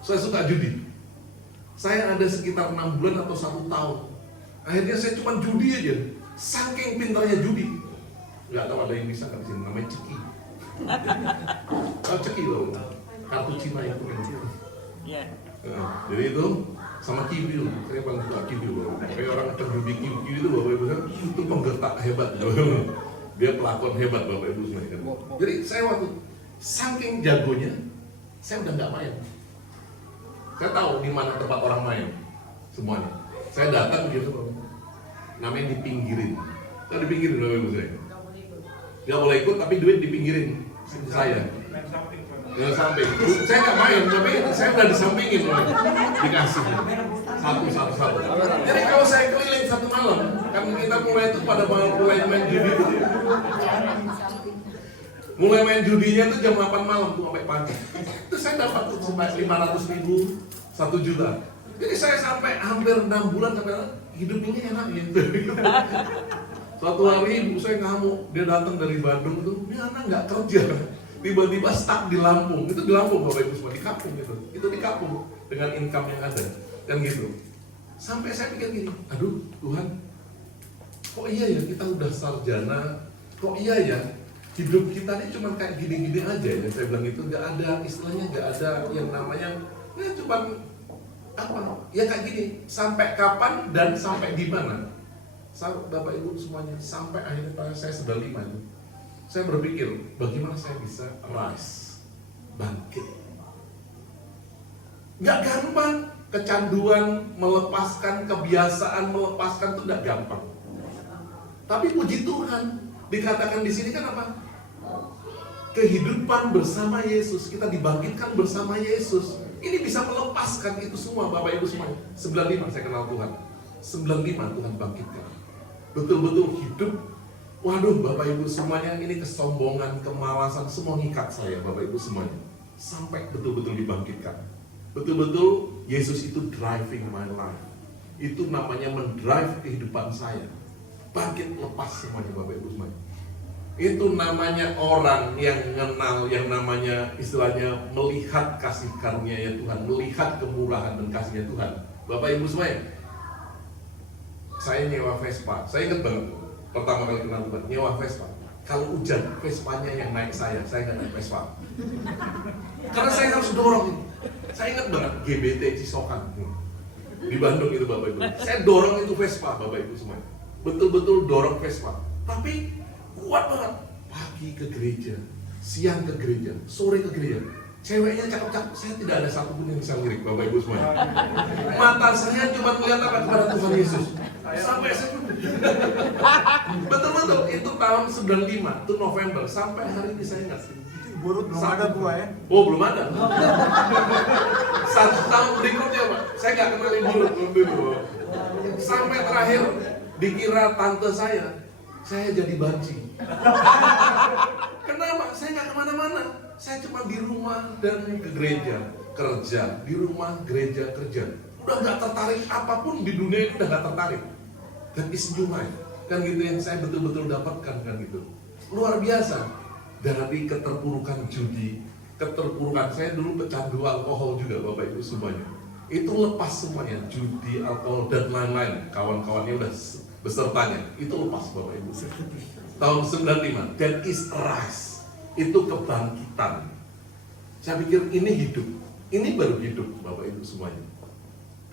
Saya suka judi. Saya ada sekitar 6 bulan atau 1 tahun. Akhirnya saya cuma judi aja. Saking pintarnya judi. Nggak tahu ada yang bisa nggak di sini, namanya ceki. Tahu ceki loh, kartu Cina itu. Yeah. Nah, jadi itu sama kibil. Saya paling suka kibil. Kayak orang terjudi kibil itu, Bapak Ibu, itu penggertak hebat. Dia pelakon hebat, Bapak Ibu semuanya. Jadi saya waktu saking jagonya, saya udah nggak main. Saya tahu di mana tempat orang main semuanya. Saya datang gitu, namanya dipinggirin. Saya dipinggirin, Bapak Ibu saya. Nggak boleh ikut, tapi duit dipinggirin saya. Yang samping. Saya nggak main, tapi saya udah disampingin, dikasih satu. Jadi kalau saya keliling satu malam, kan kita mulai itu pada mulai main judi itu. Mulai main judinya itu jam 8 malam tuh sampai pagi. Itu saya dapat tuh sampai 500.000, 1 juta. Jadi saya sampai hampir 6 bulan sampai hidup ini enak gitu. Suatu hari ibu saya ngamuk, dia datang dari Bandung tuh, ini anak nggak kerja, tiba-tiba stuck di Lampung. Itu di Lampung, Bapak Ibu semua, di kampung gitu. Itu di kampung dengan income yang ada, kan gitu. Sampai saya pikir gini, aduh Tuhan, kok iya ya kita udah sarjana, kok iya ya hidup kita ini cuma kayak gini-gini aja ya. Saya bilang itu nggak ada istilahnya, nggak ada yang namanya ya cuma apa ya kayak gini. Sampai kapan dan sampai di mana? Bapak Ibu semuanya, sampai akhirnya saya sudah 5 itu. Saya berpikir bagaimana saya bisa rise, bangkit. Nggak gampang. Kecanduan, melepaskan kebiasaan, melepaskan itu nggak gampang. Tapi puji Tuhan, dikatakan di sini kan apa? Kehidupan bersama Yesus, kita dibangkitkan bersama Yesus. Ini bisa melepaskan itu semua, Bapak Ibu semuanya. 95 saya kenal Tuhan. 95 Tuhan bangkitkan. Betul-betul hidup. Waduh, Bapak Ibu semuanya, ini kesombongan, kemalasan, semua ngikat saya, Bapak Ibu semuanya. Sampai betul-betul dibangkitkan. Betul-betul Yesus itu driving my life. Itu namanya mendrive kehidupan saya. Bangkit lepas semuanya, Bapak Ibu semuanya. Itu namanya orang yang mengenal, yang namanya istilahnya melihat kasih karunia Tuhan, melihat kemurahan dan kasihnya Tuhan. Bapak Ibu semuanya, saya nyewa Vespa. Saya ingat banget pertama kali kenal Tuhan, nyewa Vespa. Kalau hujan, Vespanya yang naik saya nggak naik Vespa. Karena saya harus dorong. Saya ingat banget GBT Cisokan di Bandung itu, Bapak Ibu. Saya dorong itu Vespa, Bapak Ibu semuanya. Betul-betul dorong Vespa. Tapi kuat banget. Pagi ke gereja, siang ke gereja, sore ke gereja. Ceweknya cakep-cakep, saya tidak ada satupun yang bisa lirik, Bapak Ibu semuanya. Mata saya cuma melihat apa kepada Tuhan Yesus. Sampai saya betul-betul itu tahun 95, itu November. Sampai hari ini saya ingat. Burut belum ada tua ya? Oh belum ada. 1 tahun berikutnya Pak, saya nggak kenal Burut waktu itu. Sampai terakhir dikira tante saya jadi banci. Kenapa? Saya nggak kemana-mana. Saya cuma di rumah dan ke gereja, kerja, di rumah, gereja, kerja. Udah nggak tertarik apapun di dunia ini, udah nggak tertarik. Dan istimewai, kan gitu yang saya betul-betul dapatkan kan gitu. Luar biasa. Dari keterpurukan judi, keterpurukan saya dulu pecandu alkohol juga, Bapak Ibu semuanya. Itu lepas semuanya, judi, alkohol dan lain-lain. Kawan-kawannya udah besertanya, itu lepas Bapak Ibu. Tahun 95, that is rise. Itu kebangkitan. Saya pikir ini hidup, ini baru hidup Bapak Ibu semuanya.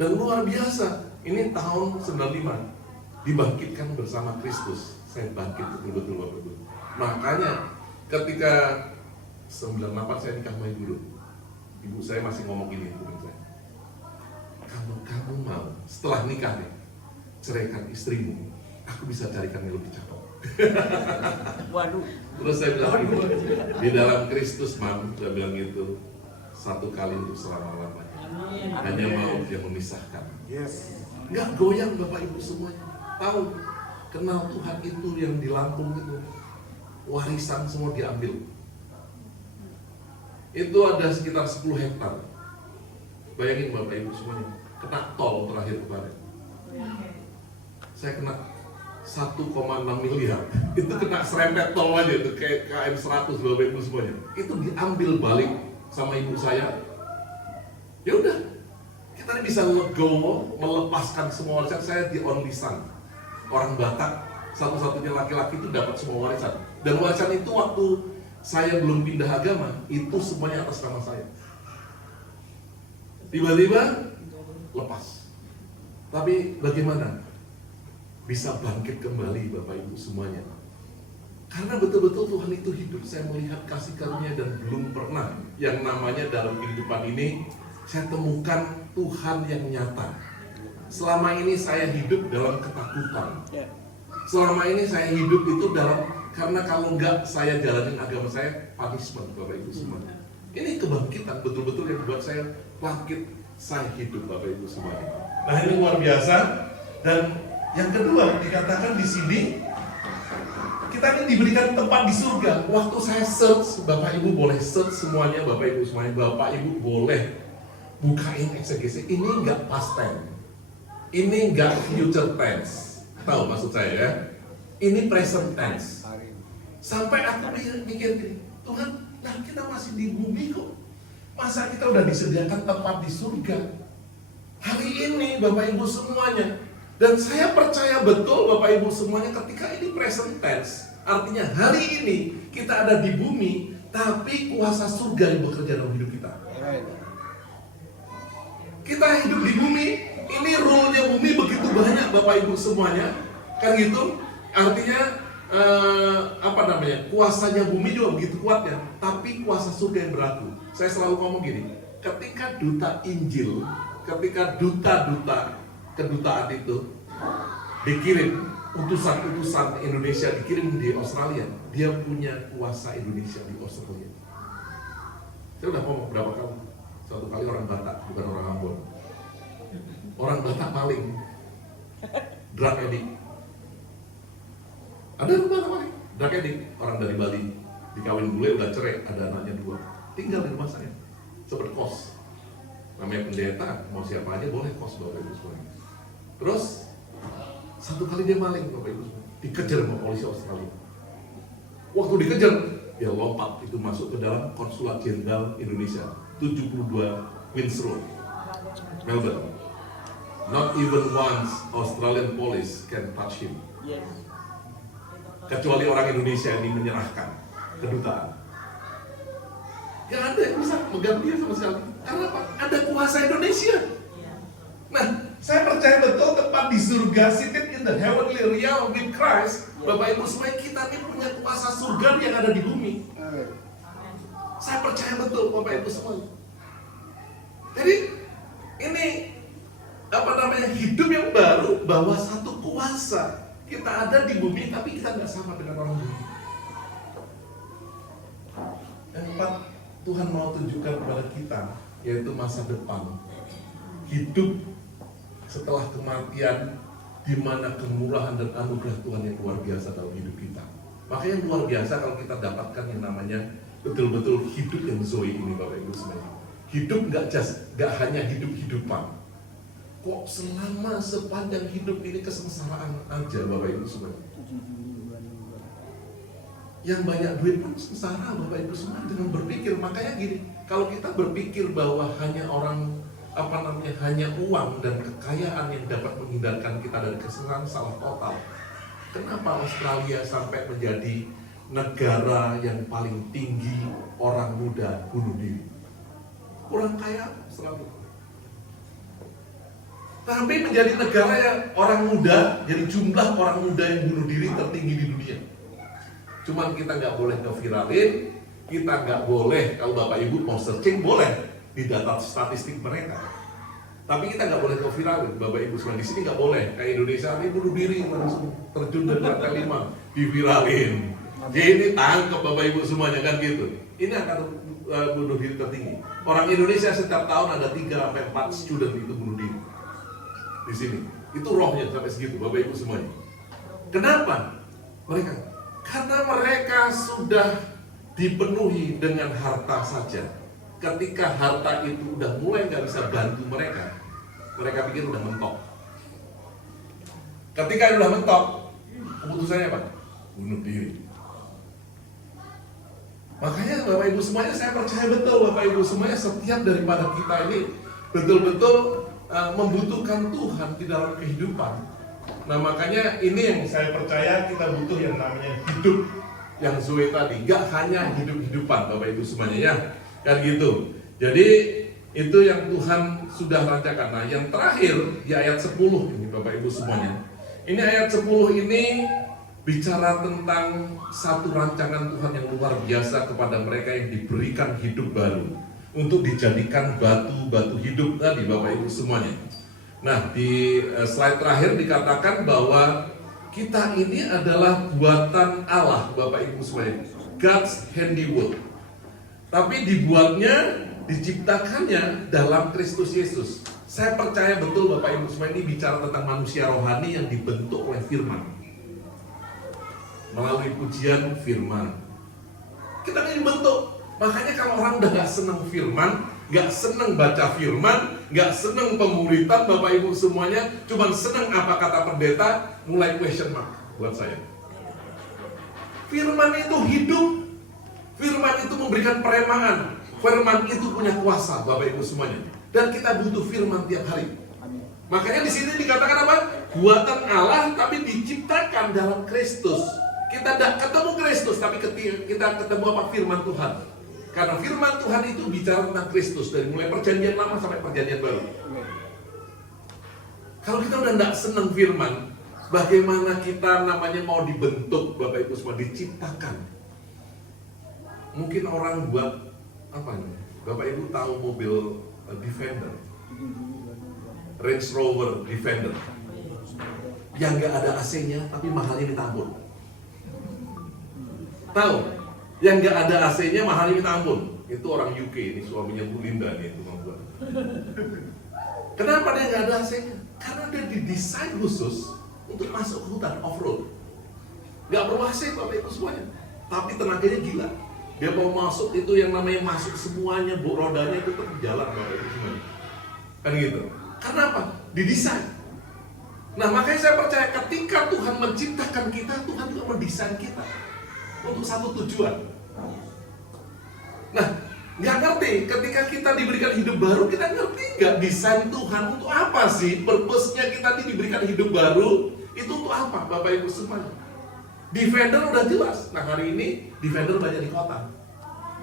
Dan luar biasa, ini tahun 95 dibangkitkan bersama Kristus. Saya bangkit betul-betul Bapak Ibu. Makanya ketika 98 saya nikah sama ibu dulu. Ibu saya masih ngomong gini dengan saya. Kalau kamu mau setelah nikah nih ceraikan istrimu, aku bisa carikan yang lebih cakep. Waduh. Terus saya bilang gini, di dalam Kristus Mam, saya bilang gitu, satu kali untuk selama-lamanya. Hanya maut yang memisahkan. Yes. Nggak goyang Bapak Ibu semuanya. Tahu, kenal Tuhan itu yang di Lampung itu, warisan semua diambil. Itu ada sekitar 10 hektar. Bayangin Bapak Ibu semuanya, kena tol terakhir kemarin. Saya kena 1,6 miliar. Itu kena serempet tol aja, itu kayak KM 100 Bapak Ibu semuanya. Itu diambil balik sama ibu saya. Ya udah, kita ini bisa legowo, melepaskan semua warisan. Saya di only son, orang Batak, satu-satunya laki-laki itu dapat semua warisan. Dan warisan itu waktu saya belum pindah agama, itu semuanya atas nama saya. Tiba-tiba lepas. Tapi bagaimana bisa bangkit kembali Bapak Ibu semuanya? Karena betul-betul Tuhan itu hidup. Saya melihat kasih karunia dan belum pernah yang namanya dalam kehidupan ini saya temukan Tuhan yang nyata. Selama ini saya hidup dalam ketakutan. Selama ini saya hidup itu dalam, karena kalau enggak saya jalanin agama saya, punishment Bapak Ibu semuanya. Ini kebangkitan betul-betul yang buat saya bangkit, saya hidup Bapak Ibu semuanya. Nah ini luar biasa. Dan yang kedua dikatakan di sini, kita ini diberikan tempat di surga. Waktu saya search, Bapak Ibu boleh search semuanya, Bapak Ibu semuanya, Bapak Ibu boleh bukain eksegesi. Ini enggak past tense, ini enggak future tense. Tahu maksud saya ya? Ini present tense. Sampai aku mikir gini, Tuhan, nah kita masih di bumi kok. Masa kita udah disediakan tempat di surga? Hari ini Bapak Ibu semuanya. Dan saya percaya betul Bapak Ibu semuanya ketika ini present tense. Artinya hari ini kita ada di bumi, tapi kuasa surga yang bekerja dalam hidup kita. Kita hidup di bumi, ini rule-nya bumi begitu banyak Bapak Ibu semuanya. Kan gitu? Artinya kuasanya bumi juga begitu kuatnya, tapi kuasa surga yang berlaku. Saya selalu ngomong gini, ketika duta Injil, ketika duta-duta kedutaan itu dikirim, utusan-utusan Indonesia dikirim di Australia, dia punya kuasa Indonesia di Australia. Saya udah ngomong berapa kali, suatu kali orang Batak, bukan orang Ambon. Orang Batak paling drug addict. Ada orang Batak paling drug addict, orang dari Bali, dikawin bule, udah cerai, ada anaknya 2, tinggal di rumah saya, seperti kos. Namanya pendeta, mau siapa aja boleh kos Bapak Ibu semuanya. Terus satu kali dia maling Bapak Ibu, dikejar sama polisi Australia. Waktu dikejar, dia lompat itu masuk ke dalam konsulat jenderal Indonesia 72 Queen's Road, Melbourne. Not even once Australian police can touch him. Kecuali orang Indonesia ini menyerahkan kedutaan. Gak ada yang bisa megang dia sama sekali. Karena apa? Ada kuasa Indonesia. Nah, saya percaya betul tempat di surga, seated in the heavenly realm with Christ. Bapak Ibu semuanya, kita ini punya kuasa surga yang ada di bumi. Saya percaya betul Bapak Ibu semuanya. Jadi ini hidup yang baru, bahwa satu kuasa kita ada di bumi, tapi kita nggak sama dengan orang bumi. Yang keempat, Tuhan mau tunjukkan kepada kita, yaitu masa depan, hidup setelah kematian, di mana kemurahan dan anugerah Tuhan yang luar biasa dalam hidup kita. Makanya yang luar biasa kalau kita dapatkan yang namanya betul-betul hidup yang Zoe ini Bapak Ibu semuanya. Hidup nggak hanya hidup-hidupan. Kok selama sepanjang hidup ini kesengsaraan aja Bapak Ibu semuanya. Yang banyak duit pun sengsara Bapak Ibu semua dengan berpikir. Makanya gini, kalau kita berpikir bahwa hanya hanya uang dan kekayaan yang dapat menghindarkan kita dari kesengsaraan, salah total. Kenapa Australia sampai menjadi negara yang paling tinggi orang muda bunuh diri? Kurang kaya Australia. Tapi menjadi negara yang orang muda, jadi jumlah orang muda yang bunuh diri tertinggi di dunia. Cuman kita nggak boleh ngeviralin, kita nggak boleh, kalau Bapak Ibu mau searching boleh di data statistik mereka. Tapi kita nggak boleh ngeviralin, Bapak Ibu semua di sini nggak boleh. Kayak Indonesia ini bunuh diri langsung terjun dari lantai 5, diviralin. Ini tangkap Bapak Ibu semuanya kan gitu. Ini akan bunuh diri tertinggi. Orang Indonesia setiap tahun ada 3-4 student itu bunuh diri di sini. Itu rohnya sampai segitu, Bapak Ibu semuanya. Kenapa? Karena mereka sudah dipenuhi dengan harta saja. Ketika harta itu udah mulai nggak bisa bantu mereka, mereka pikir udah mentok. Ketika udah mentok, keputusannya apa? Bunuh diri. Makanya Bapak Ibu semuanya, saya percaya betul Bapak Ibu semuanya, setiap daripada kita ini betul-betul membutuhkan Tuhan di dalam kehidupan. Nah makanya ini yang saya percaya kita butuh yang namanya hidup yang Zoe tadi. Gak hanya hidup-hidupan Bapak Ibu semuanya ya, kan gitu. Jadi itu yang Tuhan sudah rancangkan. Nah yang terakhir di ayat 10 ini Bapak Ibu semuanya. Ini ayat 10 ini bicara tentang satu rancangan Tuhan yang luar biasa kepada mereka yang diberikan hidup baru untuk dijadikan batu-batu hidup tadi Bapak Ibu semuanya. Nah di slide terakhir dikatakan bahwa kita ini adalah buatan Allah Bapak Ibu semuanya, God's handiwork. Tapi dibuatnya, diciptakannya dalam Kristus Yesus. Saya percaya betul Bapak Ibu semua ini bicara tentang manusia rohani yang dibentuk oleh firman. Melalui pujian firman. Kita ini dibentuk. Makanya kalau orang udah gak seneng firman, gak seneng baca firman, gak seneng pemuritan Bapak Ibu semuanya, cuman seneng apa kata pendeta, mulai question mark buat saya. Firman itu hidup. Firman itu memberikan perempuan. Firman itu punya kuasa Bapak Ibu semuanya. Dan kita butuh firman tiap hari. Makanya di sini dikatakan apa? Buatan Allah tapi diciptakan dalam Kristus. Kita tidak ketemu Kristus, tapi kita ketemu apa? Firman Tuhan. Karena firman Tuhan itu bicara tentang Kristus dari mulai perjanjian lama sampai perjanjian baru. Kalau kita udah tidak senang firman, bagaimana kita namanya mau dibentuk Bapak Ibu semua, diciptakan. Mungkin orang buat apa nih? Bapak Ibu tahu mobil Defender, Range Rover Defender, yang nggak ada AC-nya tapi mahalnya minta ampun. Tahu? Yang nggak ada AC-nya mahalnya minta ampun. Itu orang UK, ini suaminya Bu Linda nih itu membuat. Kenapa dia nggak ada AC-nya? Karena dia didesain khusus untuk masuk ke hutan off-road. Nggak perlu AC Bapak Ibu semuanya, tapi tenaganya gila. Dia mau masuk itu yang namanya masuk semuanya, rodanya itu tetap jalan Bapak Ibu semuanya. Kan gitu. Karena apa? Didesain. Nah makanya saya percaya ketika Tuhan menciptakan kita, Tuhan juga mendesain kita untuk satu tujuan. Nah, nggak ngerti ketika kita diberikan hidup baru, kita ngerti nggak desain Tuhan untuk apa sih? Purpose-nya kita diberikan hidup baru itu untuk apa, Bapak Ibu semuanya? Defender udah jelas. Nah hari ini Defender banyak di kota,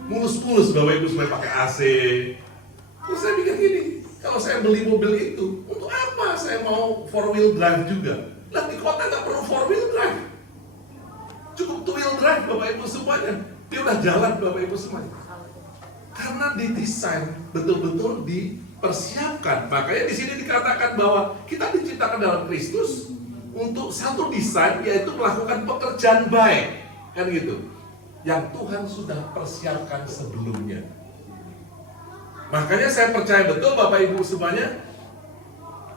mulus-mulus Bapak Ibu semuanya pakai AC. Terus saya pikir gini, kalau saya beli mobil itu untuk apa? Saya mau 4-wheel drive juga. Lah di kota nggak perlu 4-wheel drive, cukup 2-wheel drive Bapak Ibu semuanya. Dia udah jalan Bapak Ibu semuanya. Karena didesain betul-betul dipersiapkan. Makanya di sini dikatakan bahwa kita diciptakan dalam Kristus untuk satu desain, yaitu melakukan pekerjaan baik, kan gitu, yang Tuhan sudah persiapkan sebelumnya. Makanya saya percaya betul Bapak Ibu semuanya,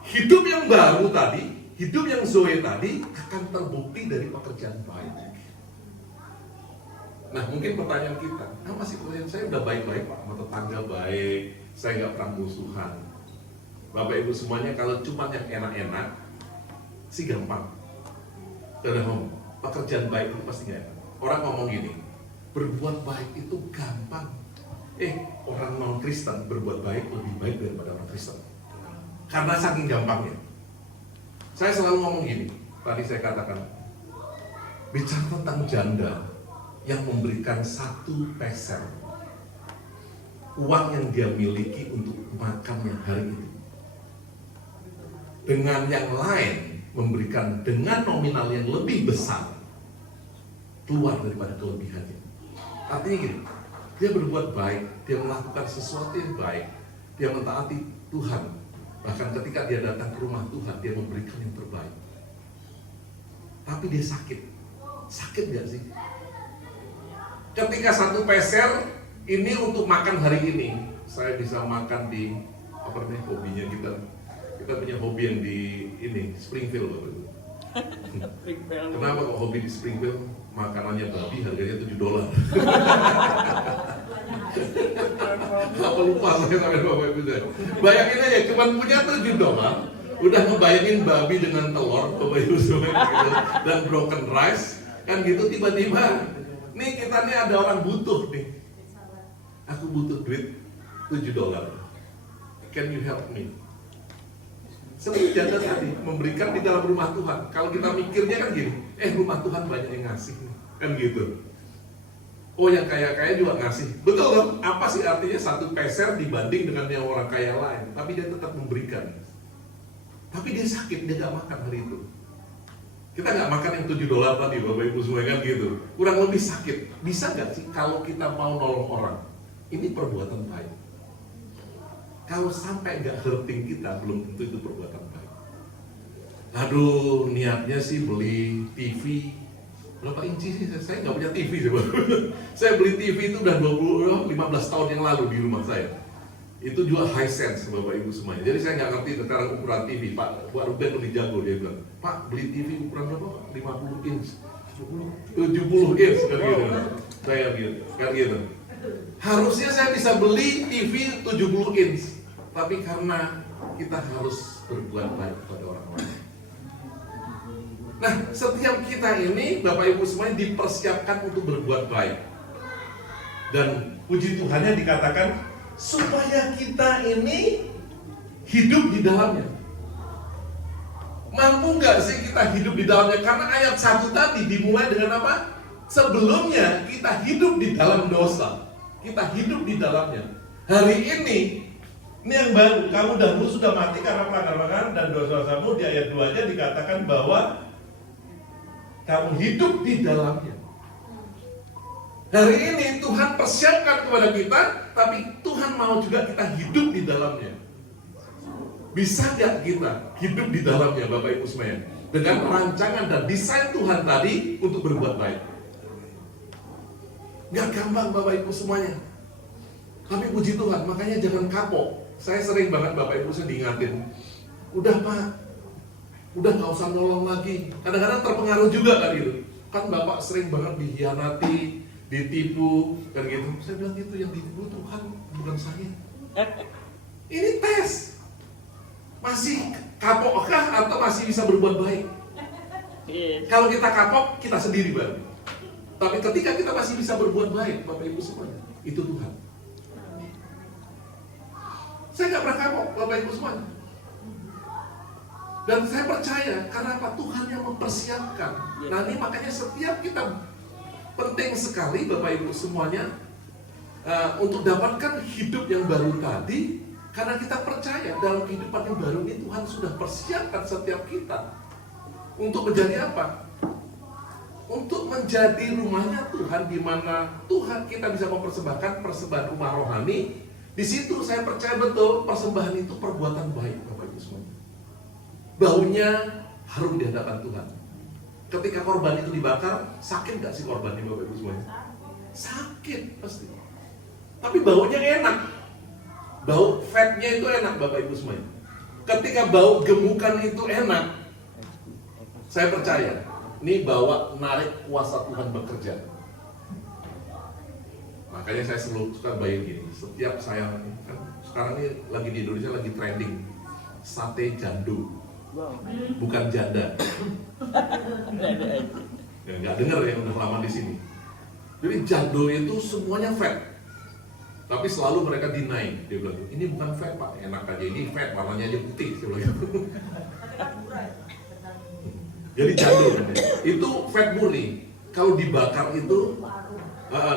hidup yang baru tadi, hidup yang Zoe tadi akan terbukti dari pekerjaan baik. Nah mungkin pertanyaan kita, apa sih pekerjaan saya udah baik-baik Pak, sama tetangga baik, saya nggak pernah musuhan. Bapak Ibu semuanya kalau cuma yang enak-enak sih gampang. Udah ngomong, pekerjaan baik itu pasti gak enak. Orang ngomong gini, berbuat baik itu gampang. Orang non-Kristen berbuat baik lebih baik daripada orang Kristen. Karena saking gampangnya. Saya selalu ngomong gini, tadi saya katakan, bicara tentang janda yang memberikan 1 peser uang yang dia miliki untuk makannya hari ini. dengan yang lain memberikan dengan nominal yang lebih besar, keluar daripada kelebihannya. Artinya gini, dia berbuat baik, dia melakukan sesuatu yang baik, dia mentaati Tuhan. Bahkan ketika dia datang ke rumah Tuhan, dia memberikan yang terbaik. Tapi dia sakit. Sakit gak sih? Ketika 1 peser ini untuk makan hari ini, saya bisa makan di apa namanya hobinya kita. Kita punya hobi yang di ini Springfield Bapak Ibu. Kenapa kok hobi di Springfield? Makanannya babi harganya $7. Apa lupa saya sama Bapak Ibu saya. Bayangin aja, cuma punya $7, udah ngebayangin babi dengan telur, Bapak Ibu semua gitu, dan broken rice, kan gitu. Tiba-tiba, nih kita nih ada orang butuh nih. Aku butuh duit $7. Can you help me? Seperti janda tadi, memberikan di dalam rumah Tuhan. Kalau kita mikirnya kan gini, rumah Tuhan banyak yang ngasih, kan gitu. Oh, yang kaya-kaya juga ngasih. Betul kan? Apa sih artinya 1 peser dibanding dengan yang orang kaya lain? Tapi dia tetap memberikan. Tapi dia sakit, dia gak makan hari itu. Kita gak makan yang $7 tadi, Bapak Ibu semua kan gitu. Kurang lebih sakit. Bisa gak sih kalau kita mau nolong orang? Ini perbuatan baik. Kalau sampai gak hurting kita, belum tentu itu perbuatan baik. Aduh, niatnya sih beli TV. Berapa inci sih? Saya nggak punya TV coba. Saya beli TV itu udah 15 tahun yang lalu di rumah saya. Itu juga Hisense Bapak Ibu semuanya. Jadi saya nggak ngerti sekarang ukuran TV. Pak Ruben lebih jago, dia bilang, Pak beli TV ukuran berapa Pak? 50 inch 70 inch kan gitu. Saya gitu, kan gitu. Harusnya saya bisa beli TV 70 inch. Tapi karena kita harus berbuat baik kepada orang lain. Nah, setiap kita ini, Bapak Ibu semuanya dipersiapkan untuk berbuat baik. Dan puji Tuhannya dikatakan, supaya kita ini hidup di dalamnya. Mampu nggak sih kita hidup di dalamnya? Karena ayat 1 tadi dimulai dengan apa? Sebelumnya kita hidup di dalam dosa. Kita hidup di dalamnya. Hari ini yang baru, kamu dahulu sudah mati karena pelanggaran dan dosa-dosamu. Di ayat 2 aja dikatakan bahwa kamu hidup di dalamnya. Hari ini Tuhan persiapkan kepada kita, tapi Tuhan mau juga kita hidup di dalamnya. Bisa nggak kita hidup di dalamnya, Bapak Ibu semuanya? Dengan rancangan dan desain Tuhan tadi untuk berbuat baik. Nggak gampang Bapak Ibu semuanya. Tapi puji Tuhan, makanya jangan kapok. Saya sering banget Bapak Ibu saya diingatin, udah Pak, udah nggak usah nolong lagi. Kadang-kadang terpengaruh juga kan gitu. Kan Bapak sering banget dihianati, ditipu, kan gitu. Saya bilang gitu, yang ditipu Tuhan, bukan saya. Ini tes. Masih kapokkah atau masih bisa berbuat baik? Kalau kita kapok, kita sendiri baru. Tapi ketika kita masih bisa berbuat baik, Bapak Ibu semuanya, itu Tuhan. Saya nggak pernah kapok, Bapak Ibu semuanya. Dan saya percaya, karena apa? Tuhan yang mempersiapkan. Nah ini makanya setiap kita penting sekali Bapak Ibu semuanya untuk dapatkan hidup yang baru tadi. Karena kita percaya dalam kehidupan yang baru ini Tuhan sudah persiapkan setiap kita. Untuk menjadi apa? Untuk menjadi rumahnya Tuhan, di mana Tuhan kita bisa mempersembahkan persembahan rumah rohani. Di situ saya percaya betul persembahan itu perbuatan baik Bapak Ibu semuanya. Baunya harum di hadapan Tuhan. Ketika korban itu dibakar, sakit gak sih korbannya Bapak Ibu semuanya? Sakit pasti. Tapi baunya enak. Bau fatnya itu enak Bapak Ibu semuanya. Ketika bau gemukan itu enak, saya percaya ini bawa narik kuasa Tuhan bekerja. Makanya saya selalu suka bayang gini. Setiap saya kan sekarang ini lagi di Indonesia lagi trending sate jando. Bukan janda. Ya, nggak dengar ya, udah lama di sini. Jadi jando itu semuanya fat, tapi selalu mereka deny. Dia bilang ini bukan fat Pak, enak aja ini fat, warnanya aja putih. Dia bilang gitu. Jadi jando itu fat murni. Kalau dibakar itu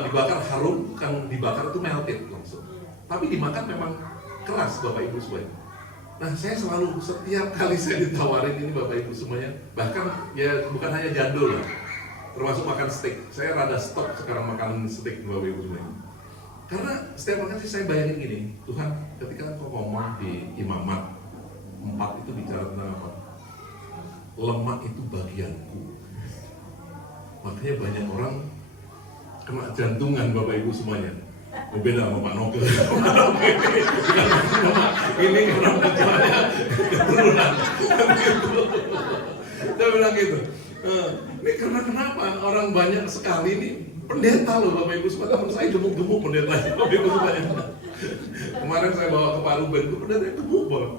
dibakar harum, kan dibakar itu melted langsung. Tapi dimakan memang keras Bapak Ibu semuanya. Nah, saya selalu setiap kali saya ditawarin ini Bapak Ibu semuanya, bahkan ya bukan hanya jadul lah, termasuk makan steak. Saya rada stop sekarang makan steak Bapak Ibu semuanya. Karena setiap makan sih saya bayangin gini, Tuhan ketika Engkau ngomong di Imamat 4 itu bicara tentang apa? Lemak itu bagianku. Makanya banyak orang kena jantungan Bapak Ibu semuanya. Beda sama Pak Noke. Ini karena perjalanannya keturunan. Saya bilang gitu. Ini karena kenapa orang banyak sekali ini pendeta loh Bapak Ibu semua. Teman saya gemuk-gemuk pendetanya Bapak Ibu semuanya. Kemarin saya bawa ke Pak Ruben, itu pendeta gemuk banget.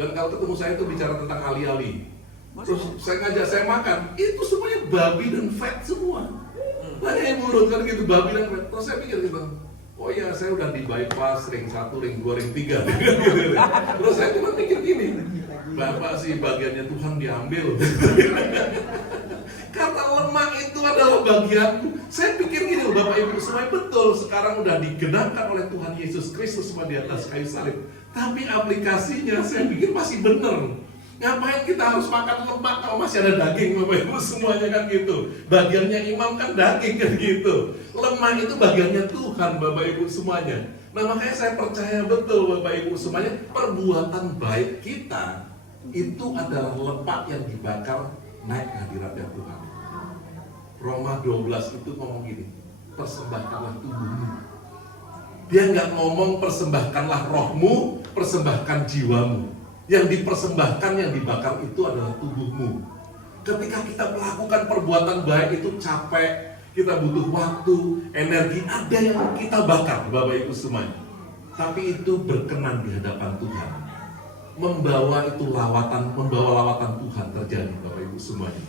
Dan kalau ketemu saya itu bicara tentang ali-ali. Terus saya ngajak saya makan, itu semuanya babi dan fat semua. Hanya yang urut kan gitu, babi dan fat. Terus saya pikir gitu, oh iya saya udah di bypass ring 1, ring 2, ring 3. Terus saya cuma pikir gini, Bapak sih bagiannya Tuhan diambil. Kata lemak itu adalah bagianku. Saya pikir gini loh Bapak Ibu semua, betul sekarang udah digenapkan oleh Tuhan Yesus Kristus di atas kayu salib. Tapi aplikasinya saya pikir masih benar. Ngapain kita harus makan lemak kalau masih ada daging Bapak Ibu semuanya kan gitu. Bagiannya imam kan daging kan gitu. Lemak itu bagiannya Tuhan Bapak Ibu semuanya. Nah makanya saya percaya betul Bapak Ibu semuanya, perbuatan baik kita itu adalah lemak yang dibakar naik hadiratnya Tuhan. Roma 12 itu ngomong gini, persembahkanlah tubuhmu. Dia nggak ngomong persembahkanlah rohmu, persembahkan jiwamu. Yang dipersembahkan, yang dibakar itu adalah tubuhmu. Ketika kita melakukan perbuatan baik itu capek, kita butuh waktu, energi, ada yang kita bakar Bapak Ibu semuanya. Tapi itu berkenan di hadapan Tuhan. Membawa lawatan Tuhan terjadi Bapak Ibu semuanya.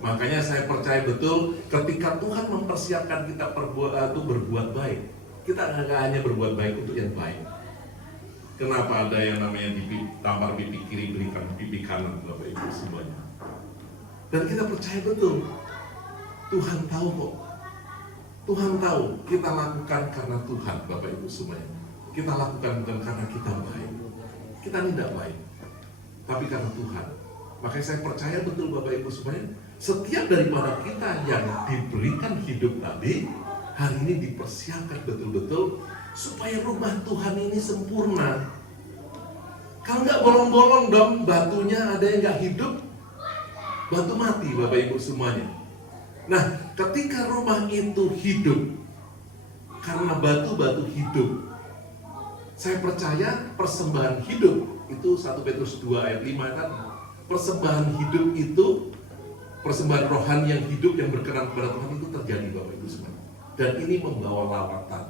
Makanya saya percaya betul ketika Tuhan mempersiapkan kita berbuat baik, kita nggak hanya berbuat baik untuk yang baik. Kenapa ada yang namanya tampar pipi kiri berikan pipi kanan Bapak Ibu semuanya. Dan kita percaya betul Tuhan tahu kok. Tuhan tahu kita lakukan karena Tuhan Bapak Ibu semuanya. Kita lakukan bukan karena kita baik. Kita tidak baik, tapi karena Tuhan. Makanya saya percaya betul Bapak Ibu semuanya, setiap daripada kita yang diberikan hidup tadi, hari ini dipersiapkan betul-betul supaya rumah Tuhan ini sempurna. Kalau nggak bolong-bolong dong, batunya ada yang nggak hidup, batu mati Bapak Ibu semuanya. Nah, ketika rumah itu hidup, karena batu-batu hidup, saya percaya persembahan hidup, itu 1 Petrus 2 ayat 5 kan, persembahan hidup itu, persembahan rohani yang hidup yang berkenan kepada Tuhan itu terjadi Bapak Ibu semuanya. Dan ini membawa lawatan,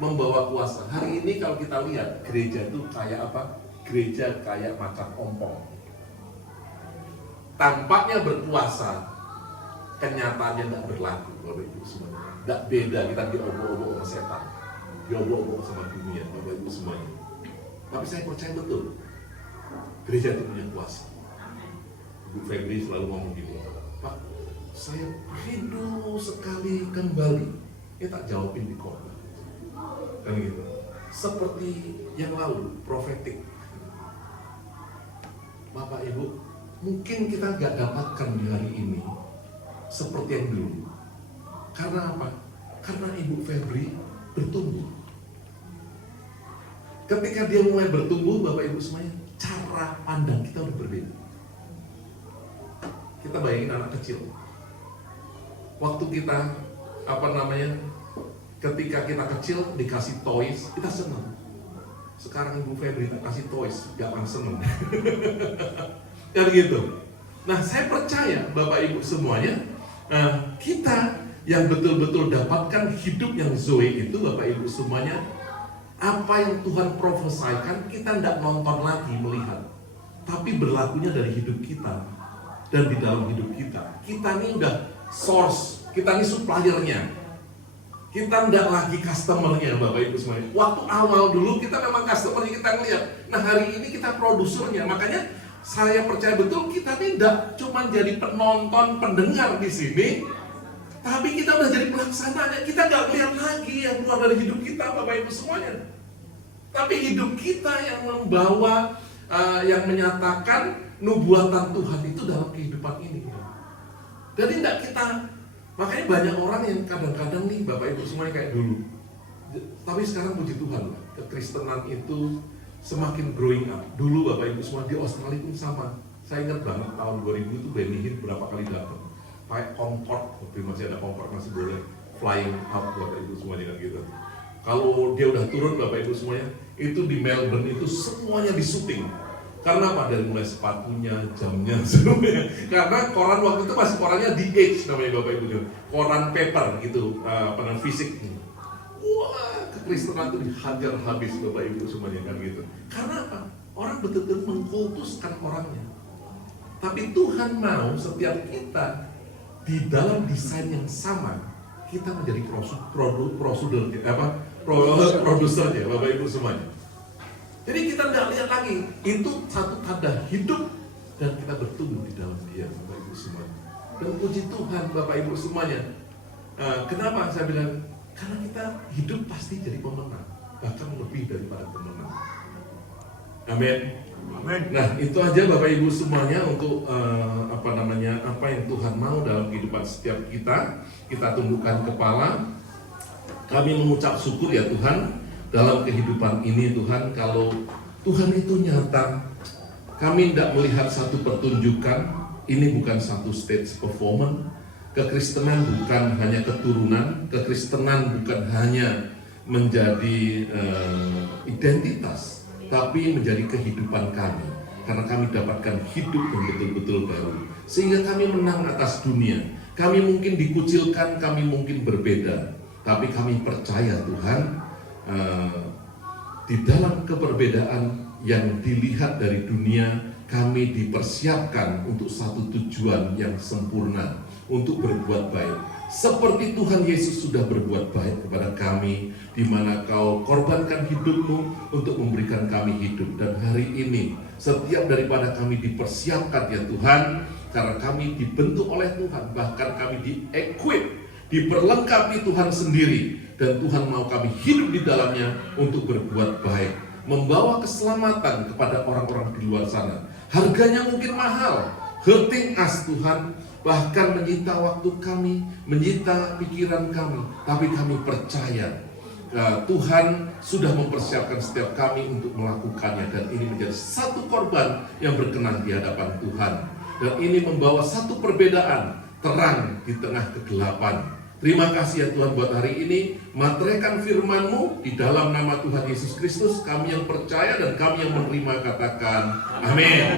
membawa kuasa. Hari ini kalau kita lihat gereja itu kayak apa? Gereja kayak macan ompong. Tampaknya berkuasa, kenyataannya tidak berlaku Bapak Ibu semuanya. Tidak beda kita diobok-obok sama setan, diobok-obok sama dunia Bapak Ibu semuanya. Tapi saya percaya betul gereja itu punya kuasa. Ibu Febri selalu ngomong gitu, Pak, saya rindu sekali kembali. Tak jawabin di khotbah. Kan gitu. Seperti yang lalu, profetik. Bapak Ibu, mungkin kita gak dapatkan di hari ini seperti yang dulu. Karena apa? Karena Ibu Febri bertumbuh. Ketika dia mulai bertumbuh, Bapak Ibu semuanya, cara pandang kita udah berbeda. Kita bayangin anak kecil. Waktu kita ketika kita kecil dikasih toys, kita senang. Sekarang Ibu Febri kasih toys, gak akan senang. Kan gitu. Nah, saya percaya Bapak Ibu semuanya, kita yang betul-betul dapatkan hidup yang Zoe itu Bapak Ibu semuanya, apa yang Tuhan profesikan kita tidak nonton lagi melihat, tapi berlakunya dari hidup kita dan di dalam hidup kita. Kita ini udah source, kita ini suppliernya. Kita tidak lagi customernya Bapak Ibu semuanya. Waktu awal dulu kita memang customernya, kita ngeliat. Nah hari ini kita produsernya. Makanya saya percaya betul kita tidak cuma jadi penonton, pendengar di sini, tapi kita udah jadi pelaksananya. Kita nggak lihat lagi yang keluar dari hidup kita Bapak Ibu semuanya. Tapi hidup kita yang membawa yang menyatakan nubuatan Tuhan itu dalam kehidupan ini. Jadi tidak kita, makanya banyak orang yang kadang-kadang nih Bapak Ibu semuanya kayak dulu. Tapi sekarang puji Tuhan, kekristenan itu semakin growing up. Dulu Bapak Ibu semua di Australia pun sama. Saya ingat banget tahun 2000 itu Benny Hinn berapa kali datang. Pakai Concorde, waktu masih ada Concorde masih boleh flying out Bapak Ibu semuanya kan gitu. Kalau dia udah turun Bapak Ibu semuanya, itu di Melbourne itu semuanya disuting. Karena apa? Dari mulai sepatunya, jamnya, semuanya. Karena koran waktu itu masih korannya The Age namanya Bapak Ibu. Koran paper gitu, fisik. Wah, kekristenan itu dihajar habis Bapak Ibu semuanya kan gitu. Karena apa? Orang betul-betul mengkultuskan orangnya. Tapi Tuhan mau setiap kita di dalam desain yang sama, kita menjadi produsernya Bapak Ibu semuanya. Jadi kita tidak lihat lagi, itu satu tanda hidup dan kita bertumbuh di dalam Dia Bapak Ibu semuanya. Dan puji Tuhan Bapak Ibu semuanya. Kenapa saya bilang? Karena kita hidup pasti jadi pemenang, bahkan lebih daripada pemenang. Amin. Amin. Nah, itu aja Bapak Ibu semuanya untuk apa yang Tuhan mau dalam kehidupan setiap kita. Kita tundukkan kepala. Kami mengucap syukur ya Tuhan dalam kehidupan ini Tuhan, kalau Tuhan itu nyata, kami tidak melihat satu pertunjukan, ini bukan satu stage performance. Kekristenan bukan hanya keturunan, kekristenan bukan hanya menjadi identitas, tapi menjadi kehidupan kami. Karena kami dapatkan hidup yang betul-betul baru. Sehingga kami menang atas dunia. Kami mungkin dikucilkan, kami mungkin berbeda. Tapi kami percaya Tuhan, di dalam keberbedaan yang dilihat dari dunia, kami dipersiapkan untuk satu tujuan yang sempurna, untuk berbuat baik. Seperti Tuhan Yesus sudah berbuat baik kepada kami, di mana Kau korbankan hidupmu untuk memberikan kami hidup. Dan hari ini, setiap daripada kami dipersiapkan ya Tuhan, karena kami dibentuk oleh Tuhan, bahkan kami di-equip, diperlengkapi Tuhan sendiri, dan Tuhan mau kami hidup di dalamnya untuk berbuat baik, membawa keselamatan kepada orang-orang di luar sana. Harganya mungkin mahal, hurting us Tuhan, bahkan menyita waktu kami, menyita pikiran kami, tapi kami percaya Tuhan sudah mempersiapkan setiap kami untuk melakukannya, dan ini menjadi satu korban yang berkenan di hadapan Tuhan, dan ini membawa satu perbedaan, terang di tengah kegelapan. Terima kasih ya Tuhan buat hari ini. Materaikan firman-Mu di dalam nama Tuhan Yesus Kristus. Kami yang percaya dan kami yang menerima katakan amin.